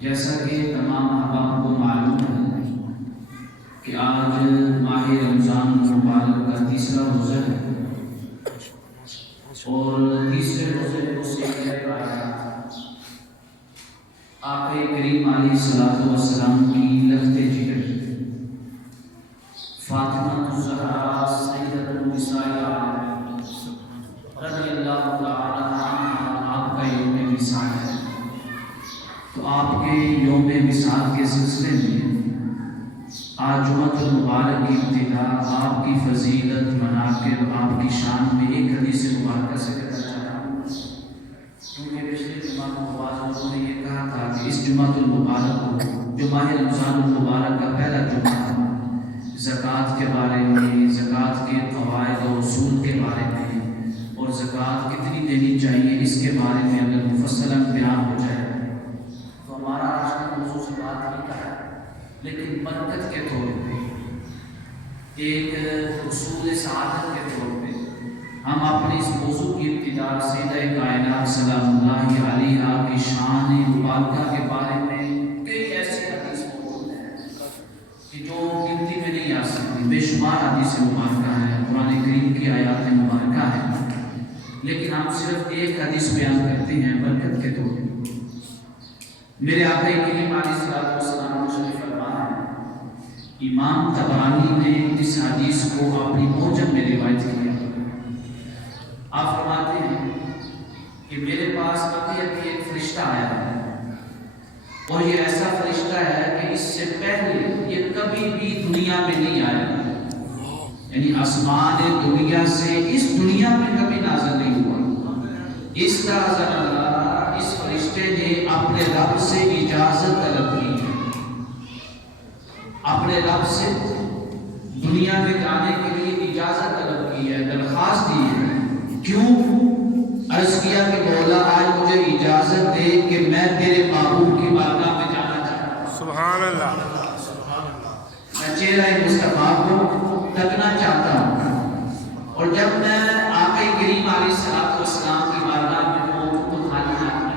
جیسا کہ تمام احباب کو معلوم ہے کہ آج ماہ رمضان مبارک کا تیسرا روزہ ہے، اور تیسرے روزے سے آقا کریم علیہ الصلوۃ والسلام کی لخت جگر فاطمہ الزہرا سیدۃ النساء العالمین رضی اللہ تعالی عنہا آپ کا یوم وصال ہے۔ تو آپ کے یوم وصال کے سلسلے میں آج جمعۃ المبارک کی ابتدا آپ کی فضیلت، مناقب، آپ کی شان میں ایک حدیث مبارکہ سے کرنا چاہتا ہوں، کیونکہ پچھلے جمعہ کو بعض لوگوں نے یہ کہا تھا کہ اس جمعۃ المبارک کو جو ماہ رمضان المبارک کا پہلا جمعہ ہے، زکوٰۃ کے بارے میں، زکوٰۃ کے قواعد و اصول کے بارے میں اور زکوٰۃ کتنی دینی چاہیے اس کے بارے میں اگر مفصلاً بیان ہو جائے تو ہمارا آج کا موضوع سے بات نہیں کر ہے، لیکن برکت کے طور پہ، ایک اصول سعادت کے طور پہ ہم اپنے اس موضوع کی ابتدا سیدہ کائنات سلام اللہ علیہا کی شان مبارکہ کے بارے میں کئی ایسی حدیث موجود ہیں کہ جو گنتی میں نہیں آ سکتی، بے شمار حدیث مبارکہ ہیں، قرآن کریم کی آیات مبارکہ ہیں، لیکن ہم صرف ایک حدیث بیان کرتے ہیں برکت کے طور پہ۔ میرے آقا کریم علیہ الصلوۃ والسلام مشرف فرما ہے، امام طبرانی نے اس حدیث کو اپنی موجم میں روایت کیا۔ آپ فرماتے ہیں کہ میرے پاس ابھی ایک فرشتہ آیا ہے، اور یہ ایسا فرشتہ ہے کہ اس سے پہلے یہ کبھی بھی دنیا میں نہیں آیا، یعنی آسمان دنیا سے اس دنیا میں کبھی نازل نہیں ہوا۔ اس طرح اس فرشتے نے اپنے رب سے اجازت طلب کی، اپنے رب سے دنیا میں جانے کے لیے اجازت طلب کی ہے، درخواست دی ہے۔ کیوں؟ عرض کیا کہ مولا آج مجھے اجازت دے کہ میں تیرے محبوب کی بارگاہ میں جانا چاہتا ہوں۔ سبحان اللہ، میں چہرہ مصطفیٰ کو تکنا چاہتا ہوں، اور جب میں آقا کریم علیہ الصلوۃ والسلام کی بارگاہ میں ہوں تو خالی ہاتھ نہیں،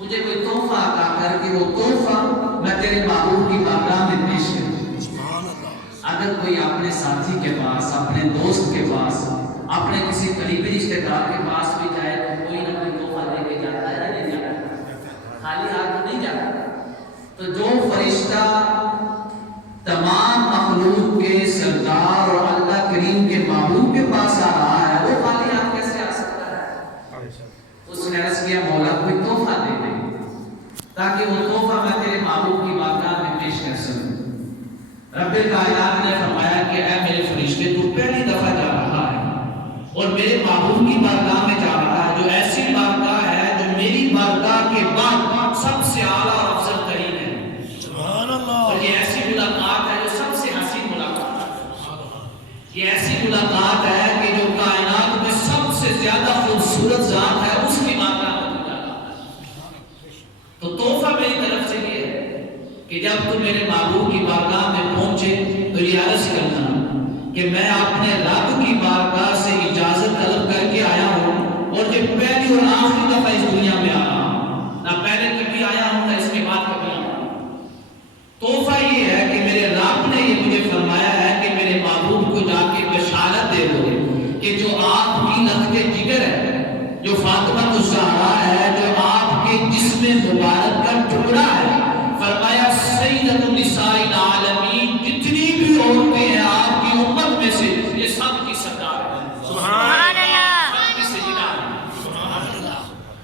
مجھے کوئی تحفہ عطا کر کے وہ تحفہ میں تیرے محبوب کی بارگاہ میں پیش کروں۔ اگر کوئی اپنے ساتھی کے پاس، اپنے دوست کے پاس، اپنے کسی قریبی رشتے دار کے پاس بھی جائے تو کوئی نہ کوئی تحفہ دے کے جاتا ہے یا نہیں جاتا، خالی ہاتھ نہیں جاتا۔ تو جو فرشتہ تمام مخلوق کے سردار اور اللہ کریم کے محبوب کے پاس آ رہا ہے، وہ خالی ہاتھ کیسے آ سکتا ہے؟ اس نے عرض کیا مولا کوئی تحفہ دے دے تاکہ وہ تحفہ میں تیرے محبوب کی بارگاہ میں پیش کر سکوں۔ رب کائنات نے فرمایا کہ اے میرے فرشتے تو پہلی دفعہ جا رہا ہے اور میرے محبوب کی بارگاہ میں جا رہا ہے، جو ایسی بارگاہ ہے جو میری بارگاہ کے بعد سب سے اعلیٰ اور افضل ترین ہے، سبحان اللہ، اور یہ ایسی ملاقات ہے جو سب سے حسین ملاقات ہے، یہ ایسی ملاقات ہے کہ جو کائنات میں سب سے زیادہ خوبصورت ذات ہے اس کی بارگاہ میں جاتا ہے۔ تو تحفہ میری طرف سے یہ ہے کہ جب تم میرے محبوب کی بارگاہ میں پہنچے تو یہ عرض کرنا کہ میں اپنے رب کی بارگاہ سے اجازت طلب کر کے آیا ہوں، اور یہ پہلی اور آخری دفعہ اس دنیا میں آ رہا ہوں، نہ پہلے کبھی آیا ہوں نہ اس کے بعد کبھی آیا ہوں۔ تحفہ یہ ہے کہ میرے رب نے یہ مجھے فرمایا ہے کہ میرے محبوب کو جا کے بشارت دے دو کہ جو آپ کی لخت جگر ہے، جو فاطمہ الزہرا ہے، جو آپ کے جسم مبارک کا ٹکڑا ہے، فرمایا سیدۃ النساء العالمین، جتنی بھی عورتیں ہیں آپ کی امت میں سے یہ سب کی سردار ہے، سبحان اللہ، سب کی سیدہ ہے، سبحان اللہ۔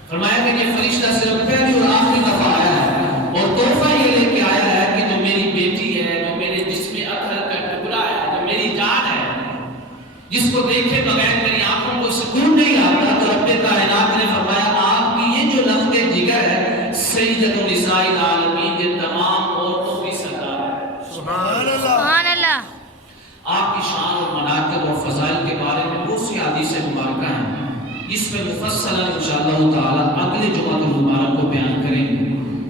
فرمایا کہ یہ فرشتہ صرف پہلی اور آخری دفعہ آیا ہے، اور تحفہ یہ لے کے آیا ہے کہ جو میری بیٹی ہے، جو میرے جسم اطہر کا ٹکڑا ہے، جو میری جان ہے، جس کو دیکھے بغیر میری آنکھوں کو سکون نہیں آتا، تو رب کائنات نے فرمایا آپ کی یہ جو لخت جگر ہے سیدۃ النساء العالمین، یہ تمام عورتوں کی سردار ہے، سبحان اللہ۔ آپ کی شان اور مناقب اور فضائل کے بارے میں بہت سی حدیث مبارکہ ہیں، جس میں مفصل انشاءاللہ تعالی اگلے جمعۃ المبارک کو بیان کریں گے،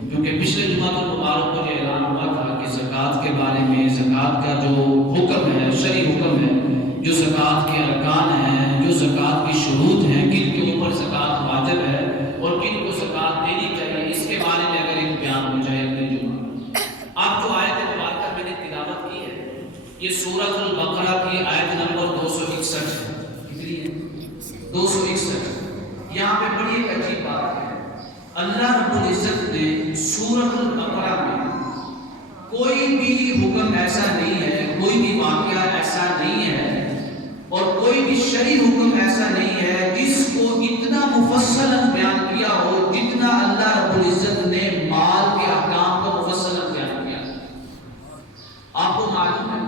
کیونکہ پچھلے جمعۃ المبارک کو یہ اعلان ہوا تھا کہ زکوٰۃ کے بارے میں، زکوٰۃ کا جو حکم ہے، شرعی حکم ہے، جو زکوٰۃ کے ارکان ہیں، جو زکوٰۃ کی شروط ہیں، کن کے اوپر زکوٰۃ واجب ہے اور کن کو زکوٰۃ دینی چاہیے، سورۃ البقرہ کی آیت نمبر 261 ہے. کتنی ہے؟ 261. یہاں پہ بڑی ایک عجیب بات ہے. اللہ رب العزت نے سورۃ البقرہ میں کوئی بھی حکم ایسا نہیں ہے، کوئی بھی واقعہ ایسا نہیں ہے اور کوئی بھی شرعی حکم ایسا نہیں ہے جس کو اتنا مفصل بیان کیا ہو جتنا اللہ رب العزت نے مال کے احکام کو مفصل بیان کیا. آپ کو معلوم ہے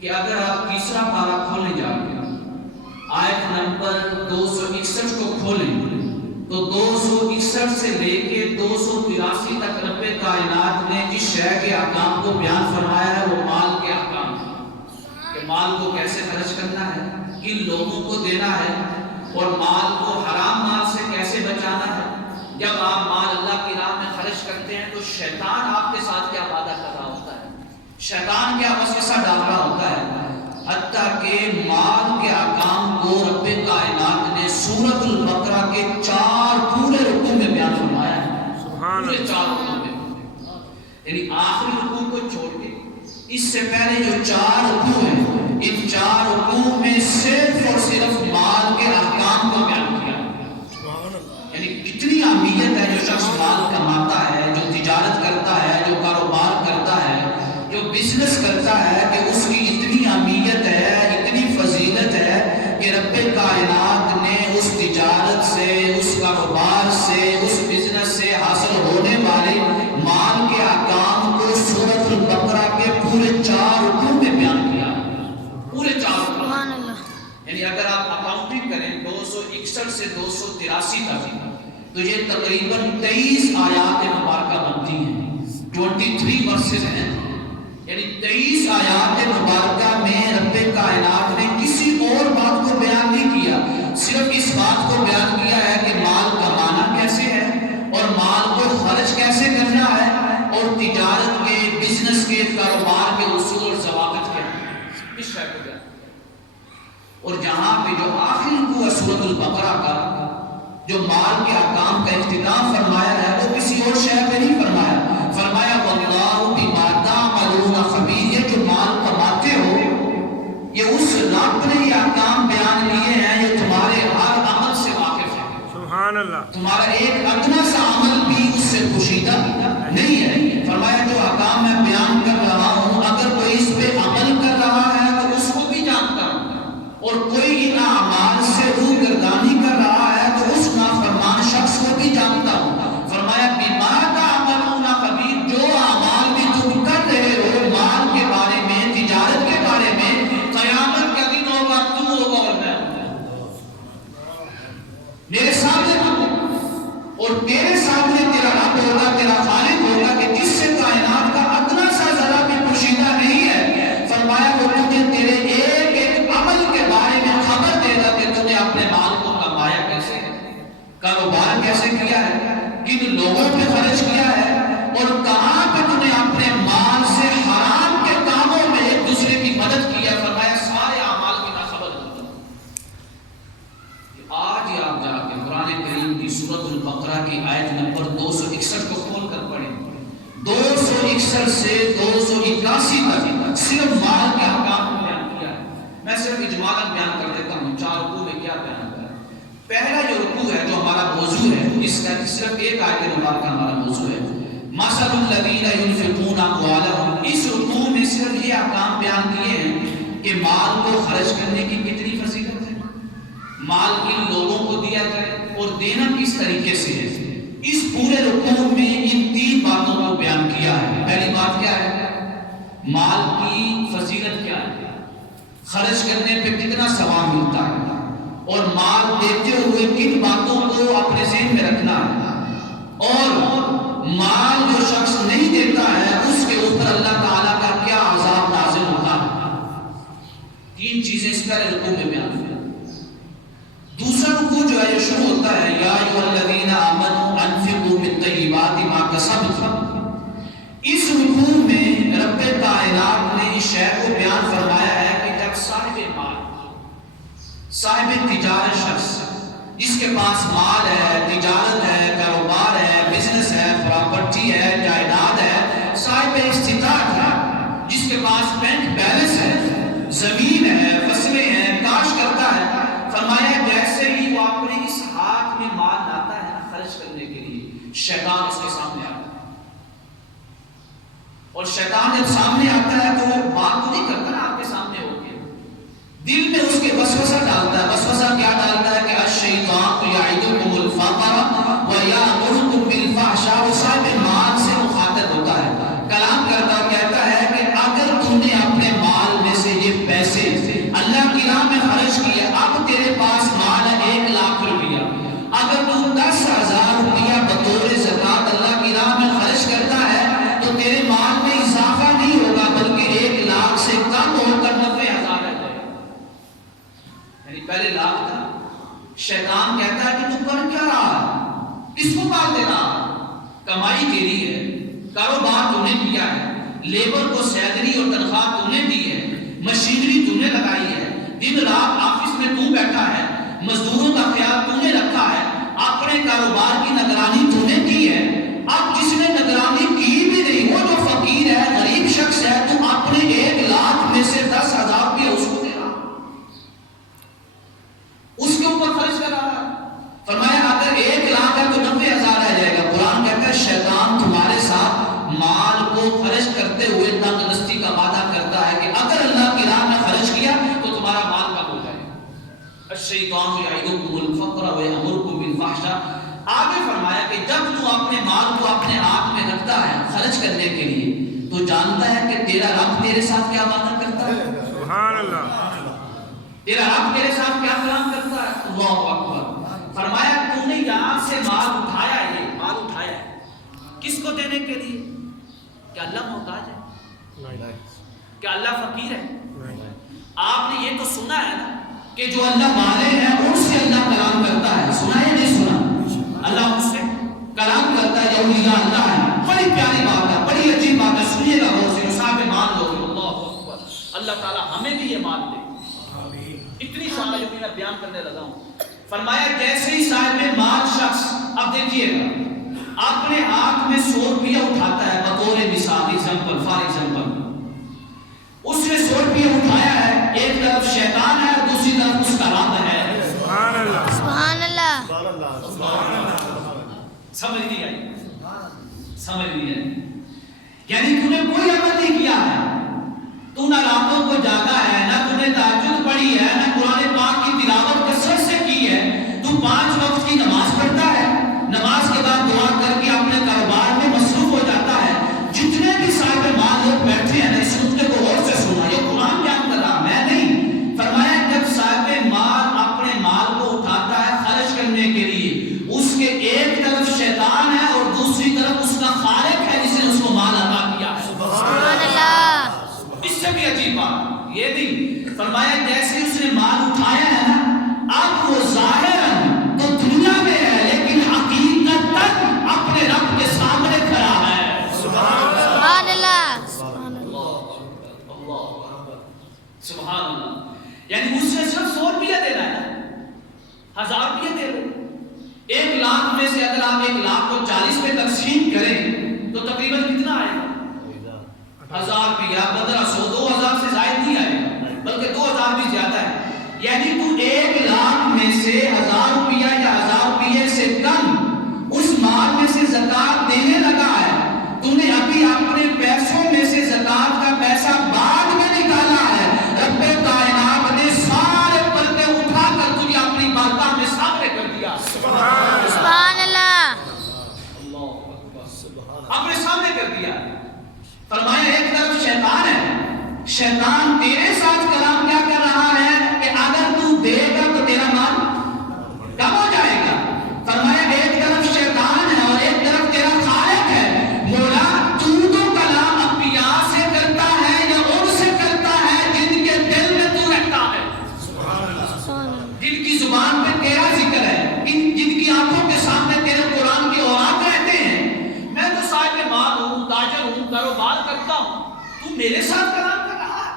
کہ اگر آپ تیسرا پارہ کھولنے جائیں گے، آیت نمبر 261 کو کھولیں تو 261 سے لے کے 283 تک رب کائنات نے جس شے کے احکام کو بیان فرمایا ہے وہ مال کے احکام ہے کہ مال کو کیسے خرچ کرنا ہے، کن لوگوں کو دینا ہے اور مال کو حرام مال سے کیسے بچانا ہے. جب آپ مال اللہ کی راہ میں خرچ کرتے ہیں تو شیطان آپ کے ساتھ کیا وعدہ کر رہا ہوتا ہے، شیطان کیا وسوسہ ڈال رہا ہوتا ہے. حتیٰ کہ مال کے احکام کو رب کائنات نے سورۃ البقرہ کے 4 پورے رکوع میں بیان فرمایا ہے. پورے 4 رکوع میں، یعنی آخری رکوع کو چھوڑ کے اس سے پہلے جو 4 رکوع ہیں، ان 4 رکوع میں صرف اور صرف مال کے احکام کو بیان کیا. یعنی کتنی اہمیت ہے جو شخص مال کماتا ہے، جو تجارت کرتا ہے، جو کاروبار کرتا ہے، جو بزنس کرتا ہے، کہ اس کی اتنی اہمیت ہے، اتنی فضیلت ہے کہ رب کائنات نے اس تجارت سے، اس کاروبار سے، اس بزنس سے حاصل ہونے والے مال کے احکام کو سورۃ البقرہ کے پورے 4 رکوع میں بیان کیا. پورے 4 رکوع. یعنی اگر آپ اکاؤنٹنگ کریں 261 سے 283 تک تو یہ تقریباً 23 آیات مبارکہ بنتی ہیں. 23 ورسز ہیں، یعنی 23 آیات مبارکہ میں رب کائنات نے کسی اور بات کو بیان نہیں کیا، صرف اس بات کو بیان کیا ہے کہ مال کمانا کیسے ہے اور مال کو خرچ کیسے کرنا ہے اور تجارت کے، بزنس کے، کاروبار کے اصول اور ضوابط کیا ہیں. اس شے کو بیان. اور جہاں پہ جو آخری رکوع ہے سورۃ البقرہ کا، جو مال کے احکام کا اختتام فرمایا ہے، وہ کسی اور شے پہ نہیں فرمایا. فرمایا واللہ بما تعملون خبیر. یہ جو مال کماتے ہو، یہ اس رب نے یہ احکام بیان کیے ہیں جو تمہارے ہر عمل سے واقف ہے. سبحان اللہ. تمہارا ایک ادنا سا عمل بھی اس سے پوشیدہ نہیں ہے. فرمایا جو احکام میں بیان کر رہا ہوں، اگر کوئی اس پہ عمل کر رہا ہے تو اس کو بھی جانتا ہوں، اور کوئی ان اعمال سے روح گردانی کر رہا ہے تو اس نافرمان شخص کو بھی جانتا ہوں. فرمایا بما تعملون خبیر. جو اعمال بھی تم کر رہے ہو مال کے بارے میں، تجارت کے بارے میں، قیامت کا دن ہوگا، تو ہوگا اور میں ہوں. میرے سامنے اور تیرے سامنے تیرا رب ہوگا، تیرا خالق ہوگا کہ جس سے کائنات کا ادنا سا ذرا بھی پوشیدہ نہیں ہے. فرمایا وہ تجھے تیرے ایک ایک عمل کے بارے میں خبر دے گا کہ تم نے اپنے مال کو کمایا کیسے ہے، کاروبار کیسے کیا ہے، کن لوگوں پہ خرچ کیا ہے اور کہاں پہ تم نے اپنے مال سے حرام کے کاموں میں ایک دوسرے کی مدد کی ہے. فرمایا سارے اعمال کی میں خبر دوں. آج ہی آپ جا کے قرآن کریم کی سورۃ البقرہ کی آیت نمبر 261 کو کھول کر پڑھیں. 261 سے 281 تک صرف مال کے احکام کو بیان کیا ہے. میں صرف اجمالاً بیان کر دیتا ہوں 4 رکوع میں کیا بیان ہوا ہے. پہلا جو رکوع ہے جو ہمارا موضوع ہے، اس کا صرف ایک آیت مبارکہ ہمارا موضوع ہے، مثل الذین ينفقون اموالهم. اس رکوع میں صرف یہ احکام بیان کیے ہیں کہ مال کو خرچ کرنے کی کتنی فضیلت ہے، مال کن لوگوں کو دیا جائے اور دینا کس طریقے سے ہے. اس پورے رکوع میں ان 3 باتوں کو بیان کیا ہے. پہلی بات کیا ہے؟ مال کی فضیلت کیا ہے، خرچ کرنے پہ کتنا ثواب ملتا ہے اور مال دیتے ہوئے کن باتوں کو اپنے ذہن میں رکھنا ہے، اور مال جو شخص نہیں دیتا ہے اس کے اوپر اللہ تعالیٰ کا کیا عذاب نازل ہوتا ہے. 3 چیزیں اس پہلے رکوع میں بیان ہوئی. دوسرا رکوع جو ہے یہ شروع ہوتا ہے یا ایھا الذین آمنوا انفقوا من طیبات ما کسبتم. اس رکوع میں رب کائنات نے اس شے کو بیان فرمایا ہے کہ جب صاحب مال، صاحب تجارت شخص جس کے پاس مال ہے، تجارت ہے، کاروبار ہے، بزنس ہے، پراپرٹی ہے، جائیداد ہے، صاحب استطاعت ہے، جس کے پاس بینک بیلنس ہے، خرچ کرنے کے لیے شیطان اس کے سامنے آتا ہے. اور شیطان جب سامنے آتا ہے تو وہ بات تو نہیں کرتا نا آپ کے سامنے ہو کے, دل میں اس کے وسوسہ ڈالتا ہے. وسوسہ کیا ڈالتا ہے کہ الشیطان یعدکم الفقر ویأمرکم بالفحشاء. وہ صاحب مال سے مخاطب ہوتا ہے, کلام کرتا ہے, کہتا ہے کہ اگر تم نے اپنے مال میں سے یہ پیسے اللہ کی راہ میں خرچ کیے, اب تیرے پاس مال ہے 1 لاکھ روپیہ, اگر تم 10,000 روپیہ بطور زکوٰۃ اللہ کی راہ میں خرچ کرتا ہے تو تیرے مال میں اضافہ نہیں ہوگا بلکہ 1 لاکھ سے کم ہو کر 90,000 رہ جائے گا. یعنی پہلے لاکھ تھا. شیطان کہتا ہے کہ تم کر کیا رہا ہے, کس کو پال دے رہا, کمائی تیری ہے, کاروبار تم نے کیا ہے, لیبر کو سیلری اور تنخواہ تم نے دی ہے, مشینری تم نے لگائی ہے, دن رات آفس میں تم بیٹھا ہے, مزدوروں کا خیال تم نے رکھا ہے, اپنے کاروبار کی نگرانی تم نے کی ہے. اب جس نے نگرانی کی بھی نہیں, وہ جو فقیر ہے, غریب شخص ہے, تو اپنے 1 لاکھ میں سے 10,000 روپیہ اس کو دے رہا, اس کے اوپر خرچ کر رہا ہے. فرمایا اگر 1 لاکھ ہے تو 90,000 رہ جائے گا. قرآن کہتا ہے شیطان تمہارے ساتھ مال کو خرچ کرتے ہوئے تنگ دستی کا وعدہ کرتا ہے کہ اگر اللہ کی راہ میں خرچ کیا تو تمہارا مال کم ہو جائے گا. الشیطان یعدکم الفقر ویأمرکم بالفحشاء. آگے فرمایا کہ جب تو اپنے مال کو اپنے ہاتھ میں رکھتا ہے خرچ کرنے کے لیے تو جانتا ہے کہ تیرا رب تیرے ساتھ کیا وعدہ کرتا ہے. سبحان اللہ. تیرا رب تیرے ساتھ کیا کلام کرتا ہے. اللہ اکبر. فرمایا تو نے یہاں سے مال اٹھایا ہے, یہ مال اٹھایا ہے کس کو دینے کے لیے؟ کیا اللہ محتاج ہے؟ کیا اللہ فقیر ہے؟ آپ نے یہ تو سنا ہے نا کہ جو اللہ والے ہیں ان سے اللہ کلام کرتا ہے. سنا ہے نہیں سنا؟ اللہ ان سے کلام کرتا ہے, اولیاء اللہ ہے. بڑی پیاری بات ہے, بڑی عجیب بات ہے, سنیے گا غور سے. جو صاحب مال لوگ, اللہ اکبر, اللہ تعالی ہمیں بھی یہ مال دے. اتنی سارا جو میں بیان کرنے لگا ہوں. فرمایا جیسے ہی صاحب مال شخص, اب دیکھیے گا, اپنے ہاتھ میں 100 روپیہ اٹھاتا ہے بطور مثال, ایگزامپل, فار ایگزامپل, اس نے 100 روپیہ اٹھایا ہے, ایک طرف شیطان ہے, دوسری طرف اس کا رب ہے. سبحان اللہ. سبحان اللہ. سبحان اللہ. سمجھ نہیں آئی, سمجھ نہیں آئی. یعنی تو نے کوئی عمل نہیں کیا ہے, تو نہ راتوں کو جاگا ہے, نہ تو نے تہجد پڑھی ہے, نہ قرآن پاک کی تلاوت کثرت سے کی ہے. تو 5 وقت کی نماز پڑھتا ہے, نماز کے بعد دعا کر کے اپنے کاروبار میں مصروف ہو جاتا ہے. جتنے بھی صاحب مال لوگ بیٹھے ہیں نا, اس نقطے کو غور سے سنا, یہ قرآن بیان کر رہا, میں نہیں. فرمایا جب صاحب مال اپنے مال کو اٹھاتا ہے خرچ کرنے کے لیے, اس کے ایک طرف شیطان ہے اور دوسری طرف اس کا خالق ہے جس نے اس کو مال عطا کیا ہے. سبحان اللہ. اس سے بھی عجیب بات یہ نہیں. فرمایا جیسے اس نے مال اٹھایا ہے نا, اب وہ ظاہراً تو دنیا میں ہے لیکن حقیقتاً اپنے رب کے سامنے کھڑا ہے. سبحان اللہ. سبحان اللہ. یعنی اس نے صرف 100 روپیہ دینا ہے نا, 1000 روپیہ دے دو. 1 لاکھ میں سے اگر آپ 1 لاکھ کو 40 میں تقسیم کریں تو تقریباً کتنا آئے گا؟ 1000 روپیہ. 1500, 2000 سے زائد نہیں آئے گا, بلکہ 2000 بھی زیادہ ہے. یعنی تو 1 لاکھ میں سے 1000 روپیہ یا 1000 روپیے سے کم اس مال میں سے زکات دینے لگا ہے. تو نے ابھی اپنے پیسوں میں سے زکات کا پیسہ بعد میں نکالا ہے. رب کائنات نے سارے پردے اٹھا کر تجھے اپنی بارگاہ میں سامنے کر دیا. سبحان اللہ. اپنے سامنے کر دیا. فرمایا ایک طرف شیطان ہے, شیطان تیرے ساتھ کلام کیا کر رہا ہے کہ اگر تو دے گا تو تیرا مال کم ہو جائے گا. فرمایا ایک طرف شیطان ہے اور ایک طرف تیرا خالق ہے. مولا تو کلام انبیاء سے کرتا ہے یا ان سے کرتا ہے جن کے دل میں تو رہتا ہے, جن کی زبان پہ تیرا ذکر ہے, جن کی آنکھوں کے سامنے تیرے قرآن کے اوراق رہتے ہیں. میں تو صاحب مال ہوں, تاجر ہوں, کاروبار کرتا ہوں, تو میرے ساتھ کلام کر رہا ہے.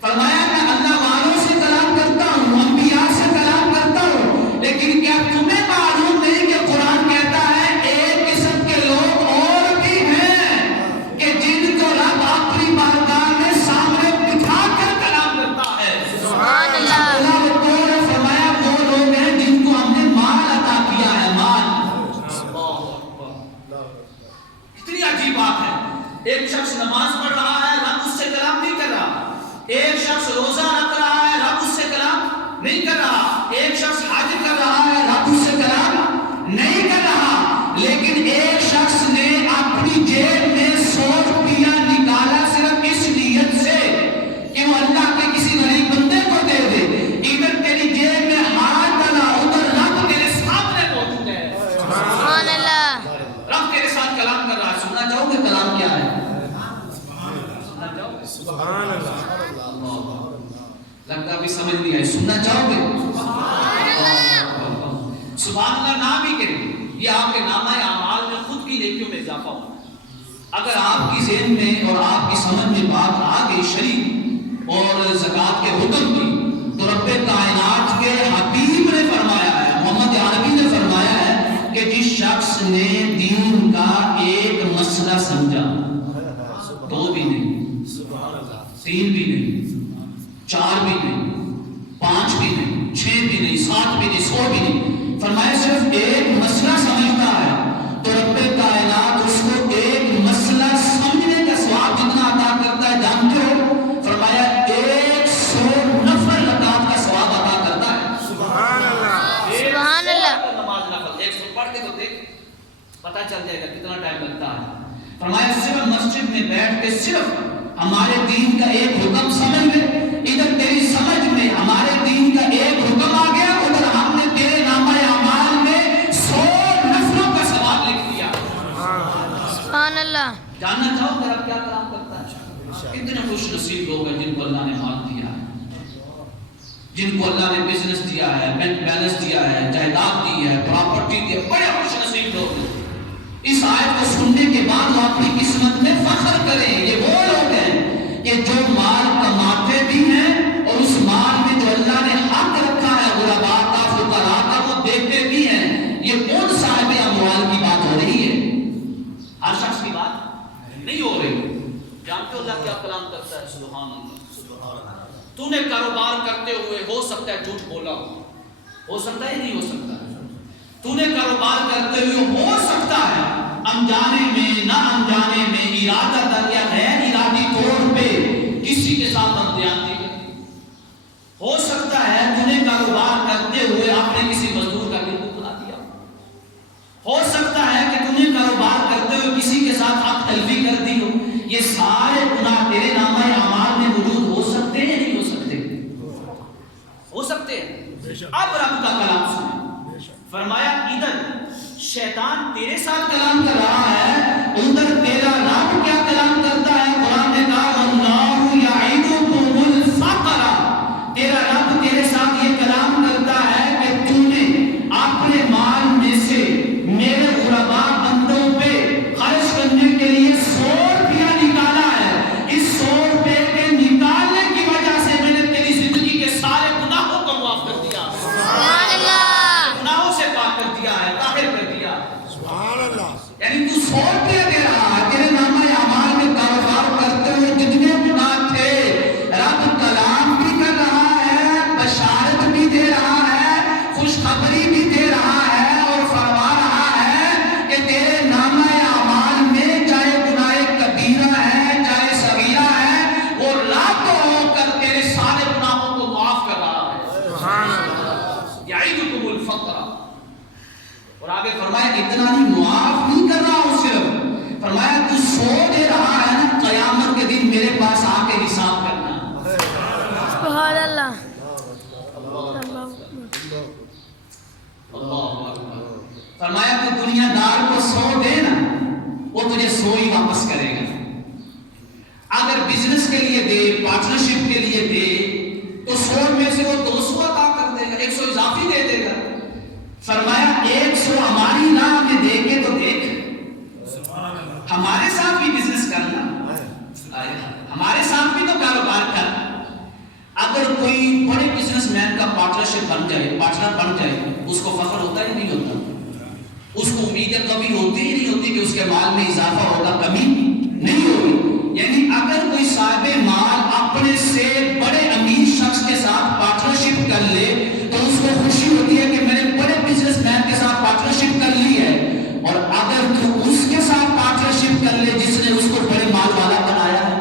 فرمایا میں اللہ والوں سے کلام کرتا ہوں, انبیاء سے کلام کرتا ہوں, لیکن کیا تمہیں معلوم نہیں کہ قرآن کہتا ہے ایک قسم کے لوگ اور بھی ہیں کہ جن کو رب اپنی بارگاہ میں سامنے بٹھا کر کلام کرتا ہے. سبحان اللہ. فرمایا وہ لوگ ہیں جن کو ہم نے مال عطا کیا ہے, مال چاہو گے کلام کیا ہے؟ سبحان اللہ لگتا ابھی سمجھ نہیں آئی، سننا چاہو گے؟ سبحان اللہ نام ہی کریں، یہ آپ کے نامہ اعمال میں خود کی نیکیوں میں اضافہ ہوگا۔ اگر آپ کی ذہن میں اور آپ کی سمجھ میں بات آ گئی شریعت اور زکوٰۃ کے حکم کی، تو رب کائنات کے حبیب نے فرمایا ہے، محمد عربی نے فرمایا ہے کہ جس شخص نے دین کا ایک مسئلہ سمجھا، 2 بھی نہیں، 3 بھی نہیں، 4 بھی نہیں، 5 بھی نہیں، 6 بھی نہیں، 7 بھی نہیں، 100 بھی نہیں، فرمایا صرف ایک مسئلہ سمجھتا ہے تو رب کائنات اس کو ایک مسئلہ سمجھنے کا ثواب کتنا عطا کرتا ہے جانتے ہو؟ فرمایا 100 نفل رکعت کا ثواب عطا کرتا ہے۔ سبحان اللہ سبحان اللہ۔ نماز نفل 100 پڑھ کے تو دیکھ، پتہ چل جائے گا کتنا ٹائم لگتا ہے۔ فرمایا صرف مسجد میں بیٹھ کے صرف ہمارے دین کا ایک حکم سمجھ لے، ادھر تیری سمجھ میں ہمارے دین کا ایک حکم آ گیا، ادھر ہم نے تیرے نامہ اعمال میں 100 نفلوں کا ثواب لکھ دیا۔ سبحان اللہ۔ جاننا چاہو کہ رب کیا کلام کرتا ہے؟ کتنے خوش نصیب لوگ ہیں جن کو اللہ نے مال دیا ہے، جن کو اللہ نے بزنس دیا ہے، بینک بیلنس دیا ہے، جائیداد دی ہے، پراپرٹی دی ہے، بڑے خوش نصیب لوگ ہیں۔ اس آیت کو سننے کے بعد وہ اپنی قسمت میں فخر کریں۔ یہ وہ لوگ ہیں کہ جو مال کماتے بھی ہیں اور اس مال میں جو اللہ نے حق رکھا ہے غرباء کا، فقراء کا، وہ دیتے بھی ہیں۔ یہ کون صاحب اموال کی بات ہو رہی ہے؟ ہر شخص کی بات نہیں ہو رہی۔ جانتے ہو اللہ کیا کلام کرتا ہے؟ سبحان اللہ۔ تو نے کاروبار کرتے ہوئے ہو سکتا ہے جھوٹ بولا ہو سکتا ہے نہیں ہو سکتا، تو نے کاروبار کرتے ہوئے ہو سکتا ہے انجانے میں نہ انجانے میں ارادہ یا غیر ارادی طور پہ کسی کے ساتھ بدزیادتی کی، ہو سکتا ہے تو نے کاروبار کرتے ہوئے آپ نے کسی مزدور کا دل دکھلا دیا، ہو سکتا ہے کہ تو نے کاروبار کرتے ہوئے کسی کے ساتھ حق تلفی کر دی ہو۔ یہ سارے گناہ تیرے نامہ اعمال میں موجود ہو سکتے ہیں یا نہیں ہو سکتے؟ ہو سکتے ہیں۔ اب رب کا کلام سنیں، فرمایا ادھر شیطان تیرے ساتھ کلام کر رہا ہے، ادھر تیرا رب کیا کلام کرتا ہے؟ قرآن نے کہا اللہ یعدکم الفقر، تیرا رب تیرے ساتھ یہ کلام کرتا ہے کہ تو نے اپنے مال میں سے میرے غرباء بندوں پہ خرچ کرنے کے لیے 100 روپیہ نکالا ہے، اس 100 روپے کے نکالنے کی وجہ سے میں نے تیری زندگی کے سارے گناہوں کو معاف کر دیا، سبحان اللہ۔ گناہوں سے پاک کر دیا ہے، طاہر کر دیا۔ سبحان اللہ یعنی تو 100 روپیہ دے رہا ہے، تیرے نامہ اعمال میں کاروبار کرتے ہوئے جتنے گناہ تھے رب کلام بھی کر رہا ہے، بشارت بھی دے رہا ہے، خوشخبری بھی دے رہا ہے اور فرما رہا ہے کہ تیرے نامہ اعمال میں چاہے گناہ کبیرہ ہے چاہے صغیرہ ہے، وہ لاکھوں ہو کر تیرے سارے گناہوں کو معاف کر رہا ہے۔ سبحان اللہ یعدکم الفقر، اور آگے فرمایا اتنا ہی معاف نہیں کر رہا ہوں، صرف فرمایا تو 100 دے رہا ہے نا، قیامت کے دن میرے پاس آ کے حساب کرنا۔ سبحان اللہ۔ اللہ اکبر۔ فرمایا تو دنیا دار کو 100 دے نا، وہ تجھے 100 ہی واپس کرے گا۔ اگر بزنس کے لیے دے، پارٹنرشپ کے لیے دے تو 100 میں سے وہ 200 عطا کر دے گا، 100 اضافی دے دے گا۔ فرمایا 100 ہماری راہ میں دے کے تو دیکھ، ہمارے ساتھ بھی بزنس کرنا، ہمارے ساتھ بھی تو کاروبار کر۔ اگر کوئی بڑے بزنس مین کا پارٹنرشپ بن جائے، پارٹنر بن جائے، اس کو فخر ہوتا ہے نہیں ہوتا؟ اس کو امیدیں کبھی ہوتی ہی نہیں ہوتی کہ اس کے مال میں اضافہ ہوگا، کمی نہیں ہوگی۔ یعنی اگر کوئی صاحب مال اپنے سے بڑے امیر شخص کے ساتھ پارٹنرشپ کر لے تو اس کو خوشی ہوتی ہے کہ میں نے بڑے بزنس مین کے ساتھ پارٹنرشپ کر لی ہے، اور اگر تو اس کے ساتھ پارٹنرشپ کر لے جس نے اس کو بڑے مال والا بنایا ہے،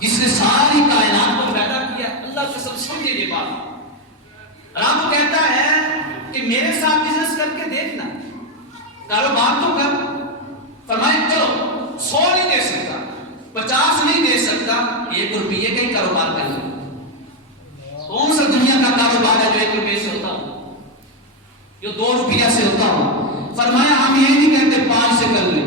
جس نے ساری کائنات کو پیدا کیا، اللہ قسم سمجھے یہ بات۔ رب کہتا ہے کہ میرے ساتھ بزنس کر کے دیکھنا، کاروبار تو کر۔ فرمایا چلو 100 نہیں دے سکتا، 50 نہیں دے سکتا، 1 روپیے کا ہی کاروبار کر لے۔ کون سا دنیا کا کاروبار ہے جو 1 روپے سے ہوتا ہو، جو 2 روپیہ سے ہوتا ہو؟ فرمایا ہم یہ نہیں کہتے 5 سے کر لیں،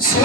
100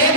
1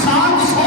700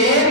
1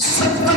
70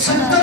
70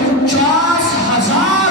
49,000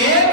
1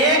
1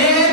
1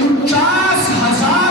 49,000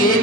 1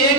1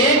1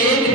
1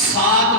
7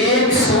100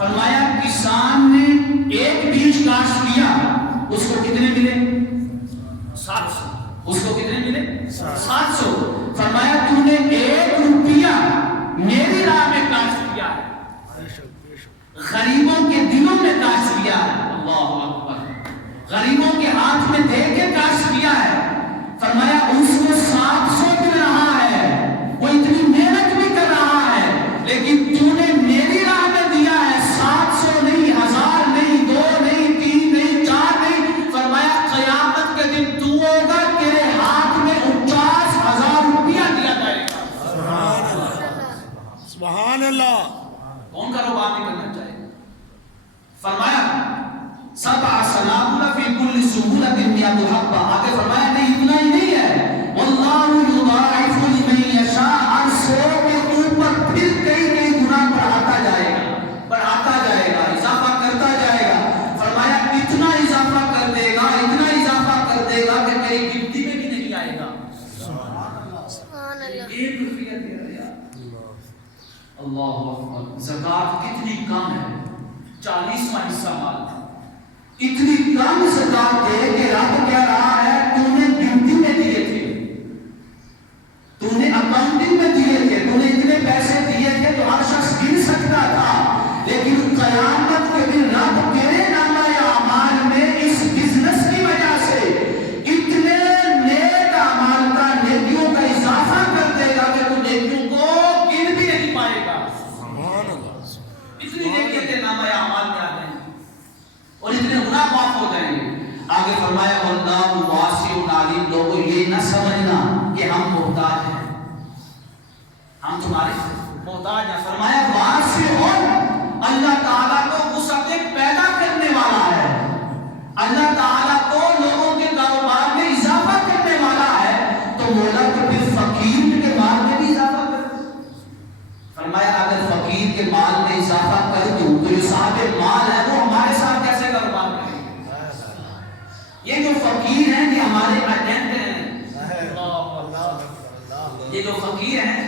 فرمایا کسان نے ایک بیج کاشت کیا، اس کو کتنے ملے؟ 700. اس کو کتنے ملے؟ 700. فرمایا تو نے 1 روپیہ میری راہ میں کاشت کیا ہے، غریبوں کے دلوں میں کاشت کیا ہے. اللہ اکبر. غریبوں کے ہاتھ میں دے کے کاشت کیا ہے. فرمایا اس کو 700 مل رہا ہے، وہ اتنی محنت بھی کر رہا ہے، لیکن تو نے میری راہ میں دیا ہے 700 نہیں، 1000 نہیں، 2 نہیں، 3 نہیں، 4 نہیں. فرمایا قیامت کے دن تو ہوگا تیرے ہاتھ میں 49,000 روپیہ دیا جائے گا. سبحان اللہ. کون کاروبار نہیں کرنا چاہیے؟ فرمایا 7 سنابل فی کل سنبلۃ مئۃ حبۃ. آگے فرمایا نہیں اتنا ہی نہیں ہے، واللہ یضاعف لمن یشاء. ہر 100 کے اوپر پھر کئی گنا بڑھاتا جائے گا، بڑھاتا جائے گا، اضافہ کرتا جائے گا. فرمایا اتنا اضافہ کر دے گا، اتنا اضافہ کر دے گا کہ تیری گنتی میں بھی نہیں آئے گا. سبحان اللہ. 1 روپیہ دے رہا ہے. اللہ اکبر. زکات کتنی کم ہے، 40واں حصہ مال. اتنی کم زکات دے کہ رب کہہ رہا ہے تو نے گنتی میں دیے تھے، تو نے اکاؤنٹنگ میں دیے تھے، تو نے اتنے پیسے دیے تھے تو ہر شخص گن سکتا تھا. لیکن قیامت کے دن رب تیرے نامہ اعمال میں اس بزنس کی وجہ سے اتنے نیک اعمال کا، نیکیوں کا اضافہ کر دے گا کہ تو نیکیوں کو گن بھی نہیں پائے گا. اتنی نیکیاں تیرے نامہ اعمال میں آ جائیں گی اور اتنے گناہ معاف ہو جائیں گے. آگے فرمایا واللہ واسع علیم. لوگوں یہ نہ سمجھنا کہ ہم محتاج ہیں، ہم تمہارے محتاج ہیں. فرمایا واسع، اللہ تعالیٰ کو وسعت پیدا کرنے والا ہے، اللہ تعالیٰ کو لوگوں کے کاروبار میں اضافہ کرنے والا ہے. تو مولا تو پھر فقیر کے مال میں بھی اضافہ کر. فرمایا اگر فقیر کے مال میں اضافہ کر دوں تو جو صاحب مال ہے وہ ہمارے ساتھ کیسے کاروبار کریں گے؟ یہ جو فقیر ہیں یہ ہمارے ایجنٹ ہیں. یہ جو فقیر ہیں،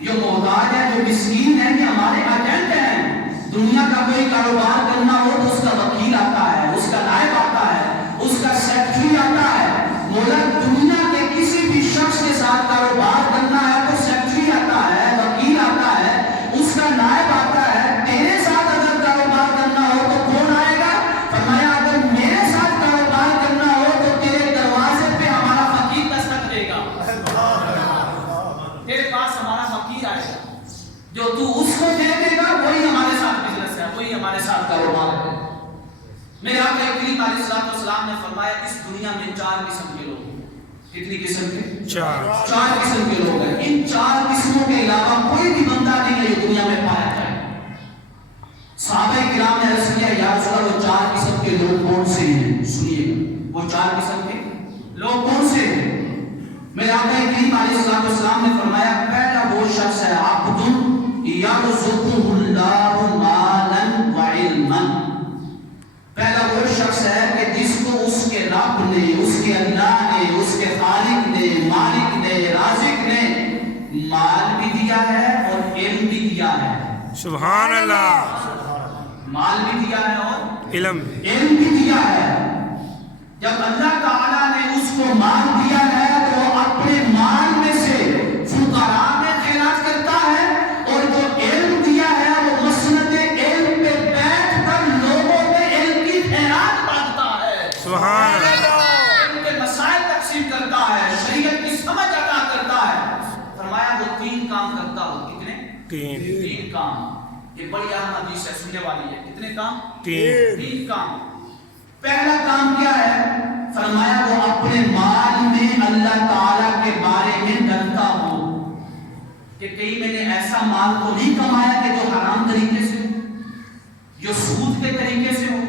یہ محتاج ہیں، جو مسکین ہیں، یہ ہمارے ایجنٹ ہیں. دنیا کا کوئی کاروبار کرنا ہو تو اس کا وکیل آتا ہے، اس کا نائب آتا ہے، اس کا سیکرٹری آتا ہے. مولا دنیا کے کسی بھی شخص کے ساتھ کاروبار کرنا ہے تو سیکرٹری آتا ہے، وکیل آتا ہے، اس کا نائب آتا ہے. تیرے ساتھ اگر کاروبار کرنا ہو تو کون آئے گا؟ فرمایا اگر میرے ساتھ کاروبار کرنا ہو تو تیرے دروازے پہ ہمارا فقیر دستک دے گا، تیرے پاس ہمارا فقیر آئے گا. جو تو اس کو دے دے گا وہی ہمارے ساتھ بزنس ہے، وہی ہمارے ساتھ کاروبار ہے. میرے آقا کریم علیہ السلام نے فرمایا اس دنیا میں 4 قسم کے لوگ ہیں. کتنی قسم کے؟ 4 قسم کے لوگ ہیں. ان 4 قسموں کے علاوہ کوئی بھی بندہ نہیں ہے جو دنیا میں پایا جائے. صحابہ کرام نے عرض کیا یا رسول اللہ وہ 4 قسم کے لوگ کون سے ہیں؟ سنیے گا وہ 4 قسم کے لوگ کون سے ہیں. میرے آقا کریم علیہ السلام نے فرمایا پہلا وہ شخص ہے عبد یرزقہ اللہ مالا وعلما. پہلا وہ شخص ہے کہ جس کو اس کے رب نے، اس کے اللہ نے، اس کے خالق نے، مالک نے، رازق نے مال بھی دیا ہے اور علم بھی دیا ہے. سبحان اللہ. مال بھی دیا ہے اور علم بھی دیا ہے. جب اللہ تعالیٰ نے اس کو مال دیا ہے تو وہ اپنے مال میں سے فقراء میں خیرات کرتا ہے، اور جو علم دیا ہے وہ مسند علم پہ بیٹھ کر لوگوں میں علم کی خیرات بانٹتا ہے. سبحان اللہ. علم کے مسائل تقسیم کرتا ہے، شریعت کی سمجھ عطا کرتا ہے. فرمایا وہ 3 کام کرتا ہو. کتنے؟ 3 کام. یہ بڑی اہم حدیث ہے، سننے والی ہے. کتنے کام؟ 3 کام. پہلا کام کیا ہے؟ فرمایا وہ اپنے مال میں اللہ تعالیٰ کے بارے میں ڈرتا ہو کہ کہیں میں نے ایسا مال تو نہیں کمایا کہ جو حرام طریقے سے ہو، جو سود کے طریقے سے ہو،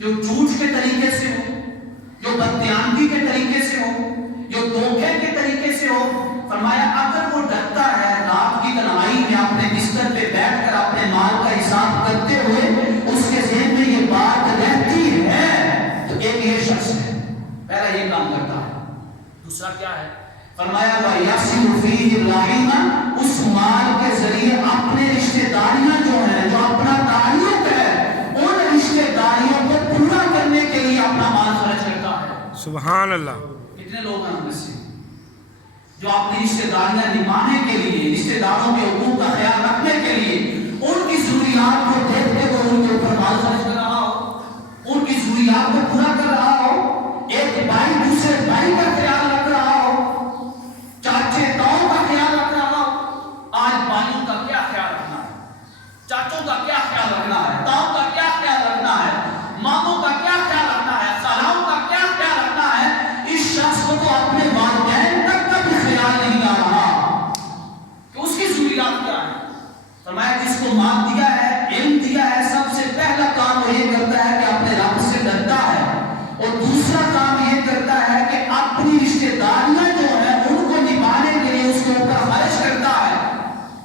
جو جھوٹ کے طریقے سے ہو، جو بددیانتی کے طریقے سے ہو، جو دھوکے کے طریقے سے ہو. فرمایا اگر وہ ڈرتا ہے رات کی تنہائی میں اپنے بستر پہ بیٹھ کر اپنے مال کا حساب کرتے ہوئے اس کے ذہن میں یہ بات رہتی ہے تو ایک یہ شخص ہے، پہلا یہ کام کرتا ہے. دوسرا کیا ہے؟ فرمایا وَيَصِلُ فِيهِ الرَّحِيمَ. اس مال کے ذریعے اپنے رشتہ داریاں جو ہیں، جو اپنا تعلق ہے سبحان اللہ. کتنے لوگ ہیں ہم میں سے جو اپنی رشتہ داریاں نبھانے کے لیے، رشتہ داروں کے حقوق کا خیال رکھنے کے لیے ان کی ضروریات کو دیکھتے ہوئے ان کے اوپر مال خرچ کر رہا ہو، ان کی ضروریات کو پورا کر رہا ہو، ایک بھائی دوسرے بھائی کا خیال رکھ رہا ہو، چاچے تاؤں کا خیال رکھ رہا ہو. آج بھائیوں کا کیا خیال رکھنا ہے، چاچوں کا کیا خیال رکھنا ہے، تاؤں کا کیا خیال رکھنا ہے، ماموں کا کیا خیال رکھنا ہے، خالوں کا کیا خیال رکھنا ہے. اس شخص کو تو اپنے والدین تک کا بھی خیال نہیں آ رہا کہ اس کی ضروریات کیا ہے. فرمایا جس کو مال دیا ہے، علم دیا ہے، سب سے پہلا کام وہ یہ کرتا ہے کہ اپنے رب سے ڈرتا ہے، اور دوسرا کام یہ کرتا ہے کہ اپنی رشتہ داریاں جو ہیں ان کو نبھانے کے لیے اس کے اوپر خرچ کرتا ہے.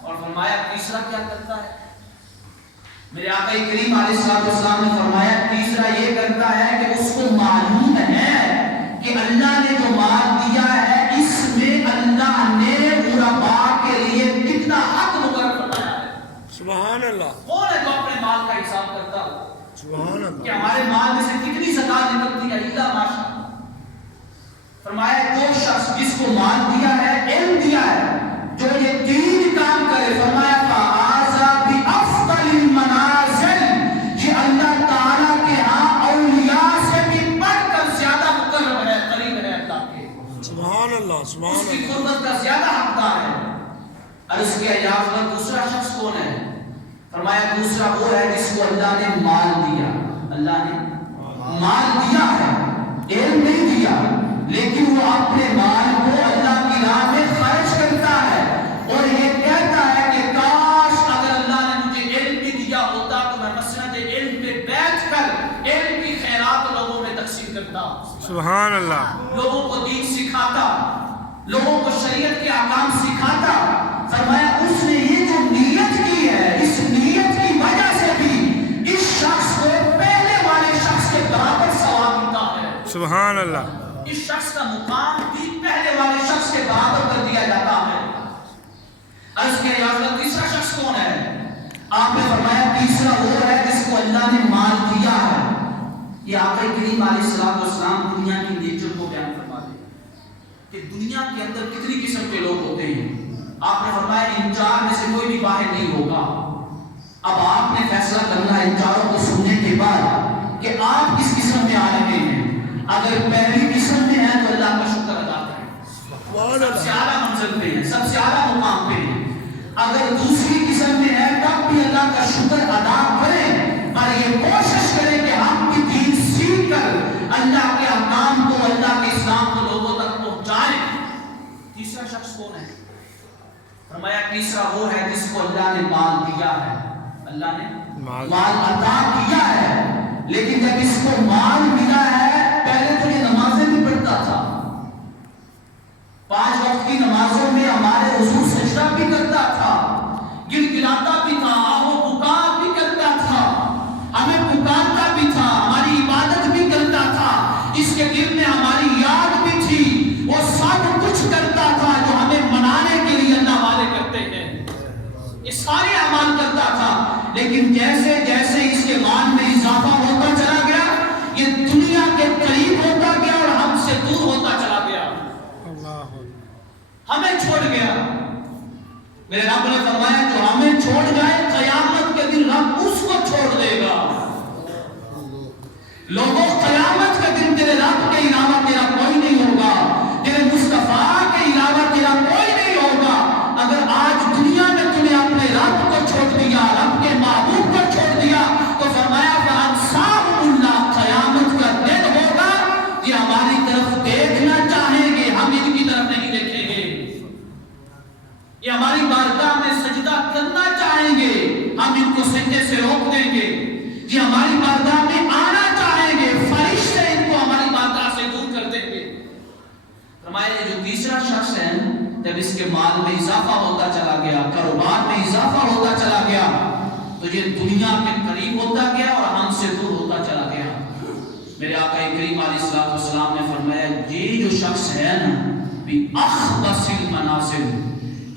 اور فرمایا تیسرا کیا کرتا ہے. میرے آقا کریم علیہ السلام نے فرمایا تیسرا یہ کرتا ہے کہ اس کو معلوم ہے کہ اللہ نے جو مال دیا ہے اس میں اللہ نے غرباء کے لیے کتنا حق مقرر فرمایا ہے. سبحان اللہ. کون ہے جو اپنے مال کا حساب کرتا ہو سبحان اللہ. کہ ہمارے مال میں سے کتنی زکات نکلتی ہے؟ اللہ ماشاءاللہ. فرمایا جو شخص جس کو مال دیا ہے، علم دیا ہے، جو یہ تین کام کرے، فرمایا فَآذَا بِأَفْضَلِ الْمَنَازِلِ، یہ اللہ تعالیٰ کے ہاں اولیاء سے بھی بڑھ کر زیادہ مقرب ہے، قریب ہے اللہ کے. سبحان اللہ. اس سبحان کی اللہ. قربت کا زیادہ حقدار ہے. عرض کیا یا رسول، دوسرا شخص کون ہے؟ فرمایا دوسرا وہ ہے جس کو اللہ نے مال دیا. اللہ نے مال دیا ہے، علم نہیں دیا، لیکن وہ اپنے مال کو اللہ کی راہ میں خرچ کرتا ہے اور یہ کہتا ہے کہ کاش اگر اللہ نے مجھے علم بھی دیا ہوتا تو میں مسند علم پہ بیٹھ کر علم کی خیرات لوگوں میں تقسیم کرتا، سبحان اللہ. لوگوں کو دین سکھاتا، لوگوں کو شریعت کے احکام سکھاتا. فرمایا اس نے یہ جو نیت کی ہے، اس نیت کی وجہ سے بھی اس شخص کو پہلے والے شخص کے برابر ثواب ملتا ہے. سبحان اللہ. اس شخص کا مقام بھی پہلے والے شخص کے برابر کر دیا جاتا ہے. عرض کیا یا رسول، تیسرا شخص کون ہے؟ آپ نے فرمایا تیسرا وہ ہے جس کو اللہ نے مال دیا ہے. یہ آقا کریم علیہ السلام دنیا کی نیچر کو بیان فرما دے کہ دنیا کے اندر کتنی قسم کے لوگ ہوتے ہیں. آپ نے فرمایا ان چار میں سے کوئی بھی باہر نہیں ہوگا. اب آپ نے فیصلہ کرنا ہے ان چاروں کو سننے کے بعد کہ آپ کس قسم میں آ رہے ہیں. اگر پہلی قسم میں ہے تو اللہ کا شکر ادا کریں، سب سے اعلیٰ منزل پہ ہیں، سب سے اعلیٰ مقام پہ ہیں. اگر دوسری قسم میں ہے تب بھی اللہ کا شکر ادا کریں، پر یہ کوشش کریں کہ ہم بھی دین سیکھ کر اللہ کے احکام کو، اللہ کے اسلام کو لوگوں تک پہنچائیں. تیسرا شخص کون ہے؟ فرمایا تیسرا وہ ہے جس کو اللہ نے مال دیا ہے. اللہ نے مال عطا کیا ہے، لیکن جب اس کو مال ملا ہے پہلے تو یہ نمازیں بھی پڑھتا تھا، 5 وقت کی نمازوں میں ہمارے حضور سجدہ بھی کرتا تھا، گڑگڑاتا بھی تھا، آہ و پکار بھی کرتا تھا، ہمیں پکارتا بھی تھا، ہماری عبادت بھی کرتا تھا، اس کے دل میں ہماری یاد بھی تھی. وہ سب کچھ کرتا تھا جو ہمیں منانے کے لیے اللہ والے کرتے ہیں، یہ سارے اعمال کرتا تھا. لیکن جیسے جیسے اس کے مال میں اضافہ ہوتا چلا گیا، یہ دنیا کے قریب ہوتا گیا اور ہم سے دور ہوتا چلا گیا، ہمیں چھوڑ گیا. میرے رب نے فرمایا جو ہمیں چھوڑ جائے قیامت کے دن رب اس کو چھوڑ دے گا. لوگوں قیامت کے دن تیرے رب کے علاوہ تیرا کوئی نہیں ہوگا، تیرے مصطفیٰ کے علاوہ تیرا کوئی نہیں ہوگا. اگر آج دنیا میں تم نے اپنے رب کو چھوڑ دیا، رب کے محبوب کو چھوڑ دیا، تو فرمایا فَأَنْسَاهُمُ اللَّهُ، قیامت کا دن ہوگا یہ ہماری طرف دیکھنا چاہیں گے، ہم ان کی طرف نہیں دیکھیں گے. یہ ہماری بارگاہ میں سجدہ کرنا چاہیں گے، ہم ان کو سجدے سے روک دیں گے. یہ ہماری بارگاہ میں آنا چاہیں گے، فرشتے ان کو ہماری بارگاہ سے دور کر دیں گے. فرمایا جو تیسرا شخص ہے جب اس کے مال میں اضافہ ہوتا چلا گیا، کاروبار میں اضافہ ہوتا چلا گیا، تو یہ دنیا کے قریب ہوتا گیا اور ہم سے دور ہوتا چلا گیا. میرے آقا کریم علیہ السلام نے فرمایا یہ جو شخص ہے نا بِأَخْبَثِ الْمَنَازِلِ،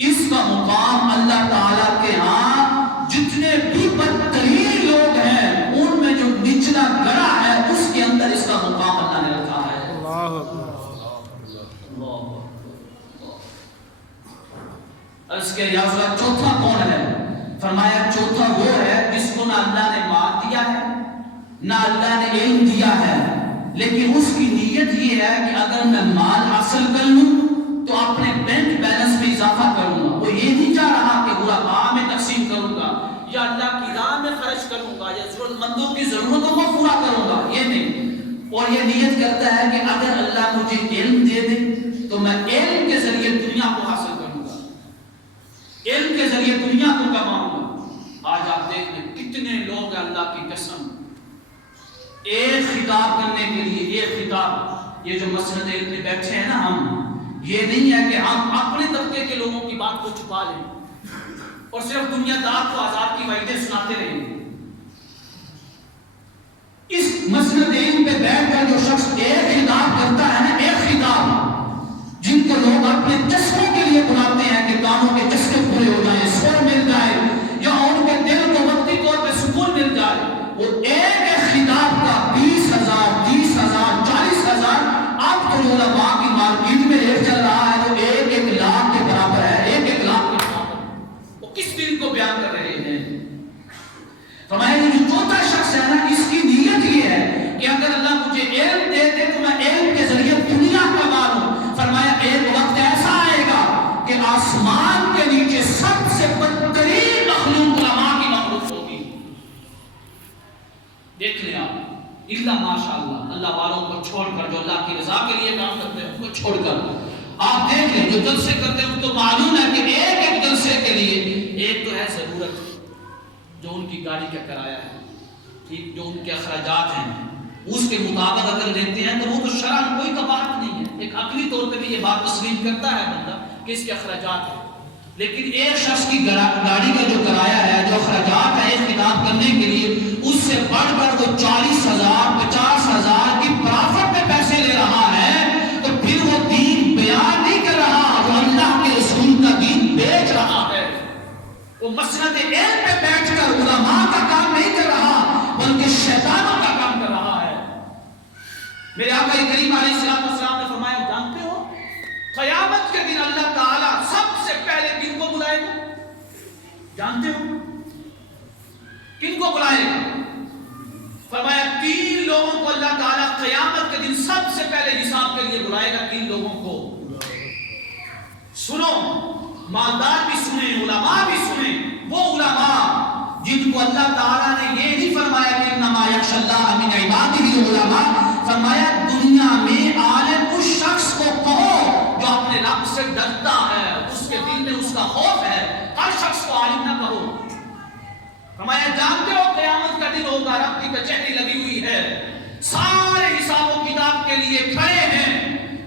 اس کا مقام اللہ تعالیٰ کے ہاں جتنے بھی بدترین لوگ ہیں ان میں جو نچلا گڑا ہے اس کے اندر اس کا مقام اللہ نے رکھا ہے. کے یا اس کا چوتھا کون ہے؟ فرمایا چوتھا وہ ہے جس کو نہ اللہ نے مال دیا ہے نہ اللہ نے علم دیا ہے، لیکن اس کی نیت یہ ہے کہ اگر میں مال حاصل کر لوں تو اپنے بینک بیلنس میں اضافہ کروں گا۔ وہ یہ نہیں چاہ رہا کہ غرباء میں تقسیم کروں گا یا اللہ کی راہ میں خرچ کروں گا یا ضرورت مندوں کی ضرورتوں کو پورا کروں گا، یہ نہیں۔ اور یہ نیت کرتا ہے کہ اگر اللہ مجھے علم دے دے تو میں علم کے ذریعے دنیا کو حاصل کروں گا، علم کے ذریعے دنیا کو کماؤں گا۔ آج آپ دیکھ لیں کتنے لوگ اللہ کی قسم ایک خطاب کرنے کے لیے، ایک خطاب، یہ جو مسجد علم میں بیٹھے ہیں نا ہم، یہ نہیں ہے کہ ہم اپنے طبقے کے لوگوں کی بات کو چھپا لیں اور صرف دنیا دار کو آزاد کی وعدیں سناتے رہیں۔ اس مسجد علم پہ بیٹھ کر جو شخص ایک خطاب کرتا ہے نا، ایک خطاب، جن کو لوگ اپنے چسکوں کے لیے بلاتے ہیں کہ کانوں کے چسکے پورے ہو جائیں، سر مل جائے یا ان کے دل کو وقتی طور پہ سکون مل جائے، وہ ایک خطاب کا 20,000 30,000 40,000 اب تو علماء کی مارکیٹ میں ریٹ چل رہا ہے، وہ 1 لاکھ کے برابر ہے، 1 لاکھ کے برابر۔ وہ کس دین کو بیان کر رہے ہیں؟ فرمایا یہ جو چوتھا شخص ہے نا، اس کی نیت یہ ہے کہ اگر اللہ مجھے علم دے دے تو میں علم کے ذریعے دنیا کما لوں۔ فرمایا ایک وقت ایسا آئے گا کہ آسمان کے نیچے سب سے بدترین مخلوق علماء کی مخلوق ہوگی۔ دیکھ لیں آپ، الا ماشاءاللہ، اللہ والوں کو چھوڑ کر، جو اللہ کی رضا کے لیے کام کرتے ہیں ان کو چھوڑ کر آپ دیکھ لیں جو جلسے کرتے ہیں ان کو معلوم ہے کہ ایک جلسے کے لیے ایک تو ہے ضرورت، جو ان کی گاڑی کا کرایہ ہے، ٹھیک، جو ان کے اخراجات ہیں، اس کے مطابق اگر لیتے ہیں تو وہ تو شرعاً کوئی کباہت نہیں ہے، ایک عقلی طور پہ بھی یہ بات تسلیم کرتا ہے بندہ کہ اس کے اخراجات ہیں۔ لیکن ایک شخص کی گاڑی کا جو کرایہ ہے، جو اخراجات ہے ایک خطاب کرنے کے لیے، اس سے بڑھ کر وہ 40,000 50,000 کی پرافٹ میں پیسے لے رہا ہے، تو پھر وہ دین بیان نہیں کر رہا، وہ اللہ کے رسول کا دین بیچ رہا ہے۔ وہ مسند علم پہ بیٹھ کر علماء کا کام نہیں کر رہا بلکہ شیطانوں کا کام کر رہا ہے۔ میرے آقا کریم علیہ السلام نے فرمایا، جانتے ہو قیامت کے دن اللہ تعالیٰ سب سے پہلے کن کو بلائے گا؟ جانتے ہو کن کو بلائے گا؟ فرمایا 3 لوگوں کو اللہ تعالیٰ قیامت کے دن سب سے پہلے حساب کے لیے بلائے گا، 3 لوگوں کو۔ سنو، مالدار بھی سنیں، علماء بھی سنیں، وہ علماء جن کو اللہ تعالیٰ نے یہ نہیں فرمایا کہ انما یخشی اللہ من عبادہ العلماء، فرمایا دنیا میں عالم اس شخص کو کہو جو اپنے رب سے ڈرتا ہے، اس کے دل میں اس کا خوف ہے، ہر شخص کو عالم نہ کہو۔ فرمایا جانتے ہو قیامت کا دن ہوگا، رب کی کچہری لگی ہوئی ہے، سارے حساب و کتاب کے لیے کھڑے ہیں،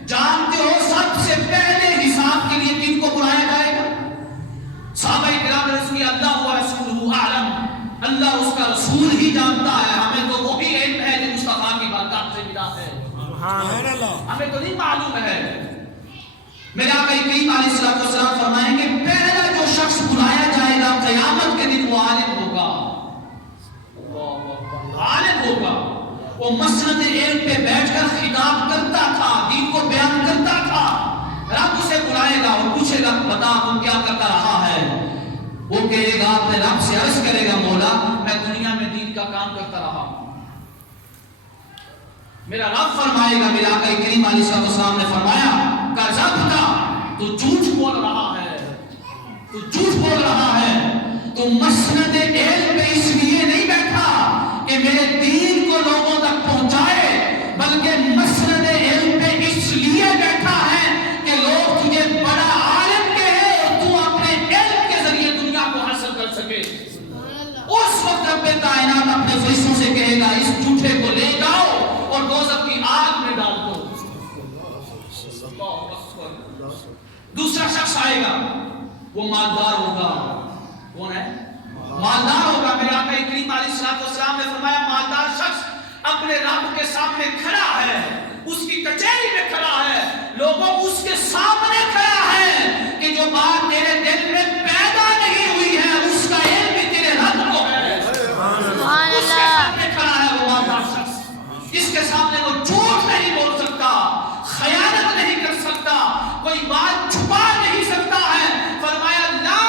جانتے ہو سب سے پہلے حساب کے لیے کن کو بلایا جائے گا؟ صحابہ کرام نے عرض کیا اللہ و رسولہ اعلم، اللہ اس کا رسول ہی جانتا ہے، ہمیں تو وہی علم ہے جو مصطفیٰ کی برکات سے ملا ہے، سبحان اللہ، ہمیں تو نہیں معلوم ہے۔ میرے آقا کریم علیہ السلام فرمائیں کہ پہلا جو شخص بلایا جائے گا قیامت کے دن وہ عالم ہوگا، عالم ہوگا، وہ مسند علم پہ بیٹھ کر خطاب کرتا تھا، دین کو بیان کرتا تھا، رب اسے بلائے گا اور پوچھے گا بتا تم کیا کرتا رہا ہے؟ وہ کہے گا اپنے رب سے عرض کرے گا مولا میں دنیا میں دین کا کام کرتا رہا ہوں۔ میرا رب فرمائے گا، میرے آقا کریم علیہ السلام نے فرمایا کذبتا، تو جھوٹ بول رہا ہے، تو جھوٹ بول رہا ہے، تو مسند علم پہ اس لیے نہیں بیٹھا کہ میرے دین کو لوگوں تک پہنچائے، بلکہ مسند علم پہ اس لیے بیٹھا ہے کہ لوگ تجھے بڑا عالم کہے اور تو اپنے علم کے ذریعے دنیا کو حاصل کر سکے۔ اس وقت رب کائنات اپنے فرشتوں سے کہے گا اس جھوٹے کو لے جاؤ اور دوزخ کی آگ میں ڈال دو۔ دوسرا شخص آئے گا، وہ مالدار ہوگا، کون ہے؟ مالدار ہوگا۔ میرے آقا کریم علیہ السلام نے فرمایا مالدار شخص اپنے رب کے سامنے کھڑا ہے، اس کی کچہری میں کھڑا ہے، لوگوں اس کے سامنے کھڑا ہے کہ جو بات تیرے دل میں پیدا نہیں ہوئی ہے اس کا علم بھی تیرے رب کو ہے۔ اس کے سامنے کھڑا ہے وہ مالدار شخص، اس کے سامنے وہ جھوٹ نہیں بول سکتا، خیانت نہیں کر سکتا، کوئی بات چھپا نہیں سکتا ہے۔ فرمایا لا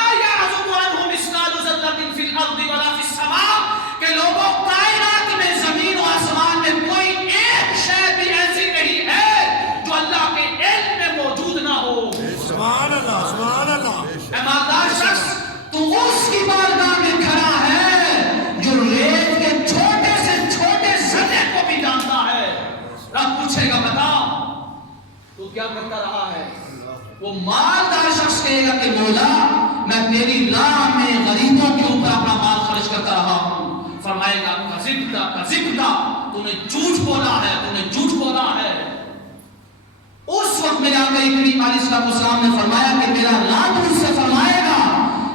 اس کی بارگاہ میں کھڑا ہے جو ریت کے چھوٹے سے چھوٹے ذرے کو بھی جانتا ہے. رب پوچھے گا بتا تو کیا کرتا رہا ہے؟ وہ مالدار شخص کہے گا کہ مولا میں تیری راہ میں غریبوں کے اوپر اپنا مال خرچ کرتا رہا ہوں. فرمائے گا کذبتا تو نے جھوٹ بولا ہے. اس وقت میرے آقا کریم علیہ السلام نے فرمایا کہ میرا رب مجھ سے فرمائے گا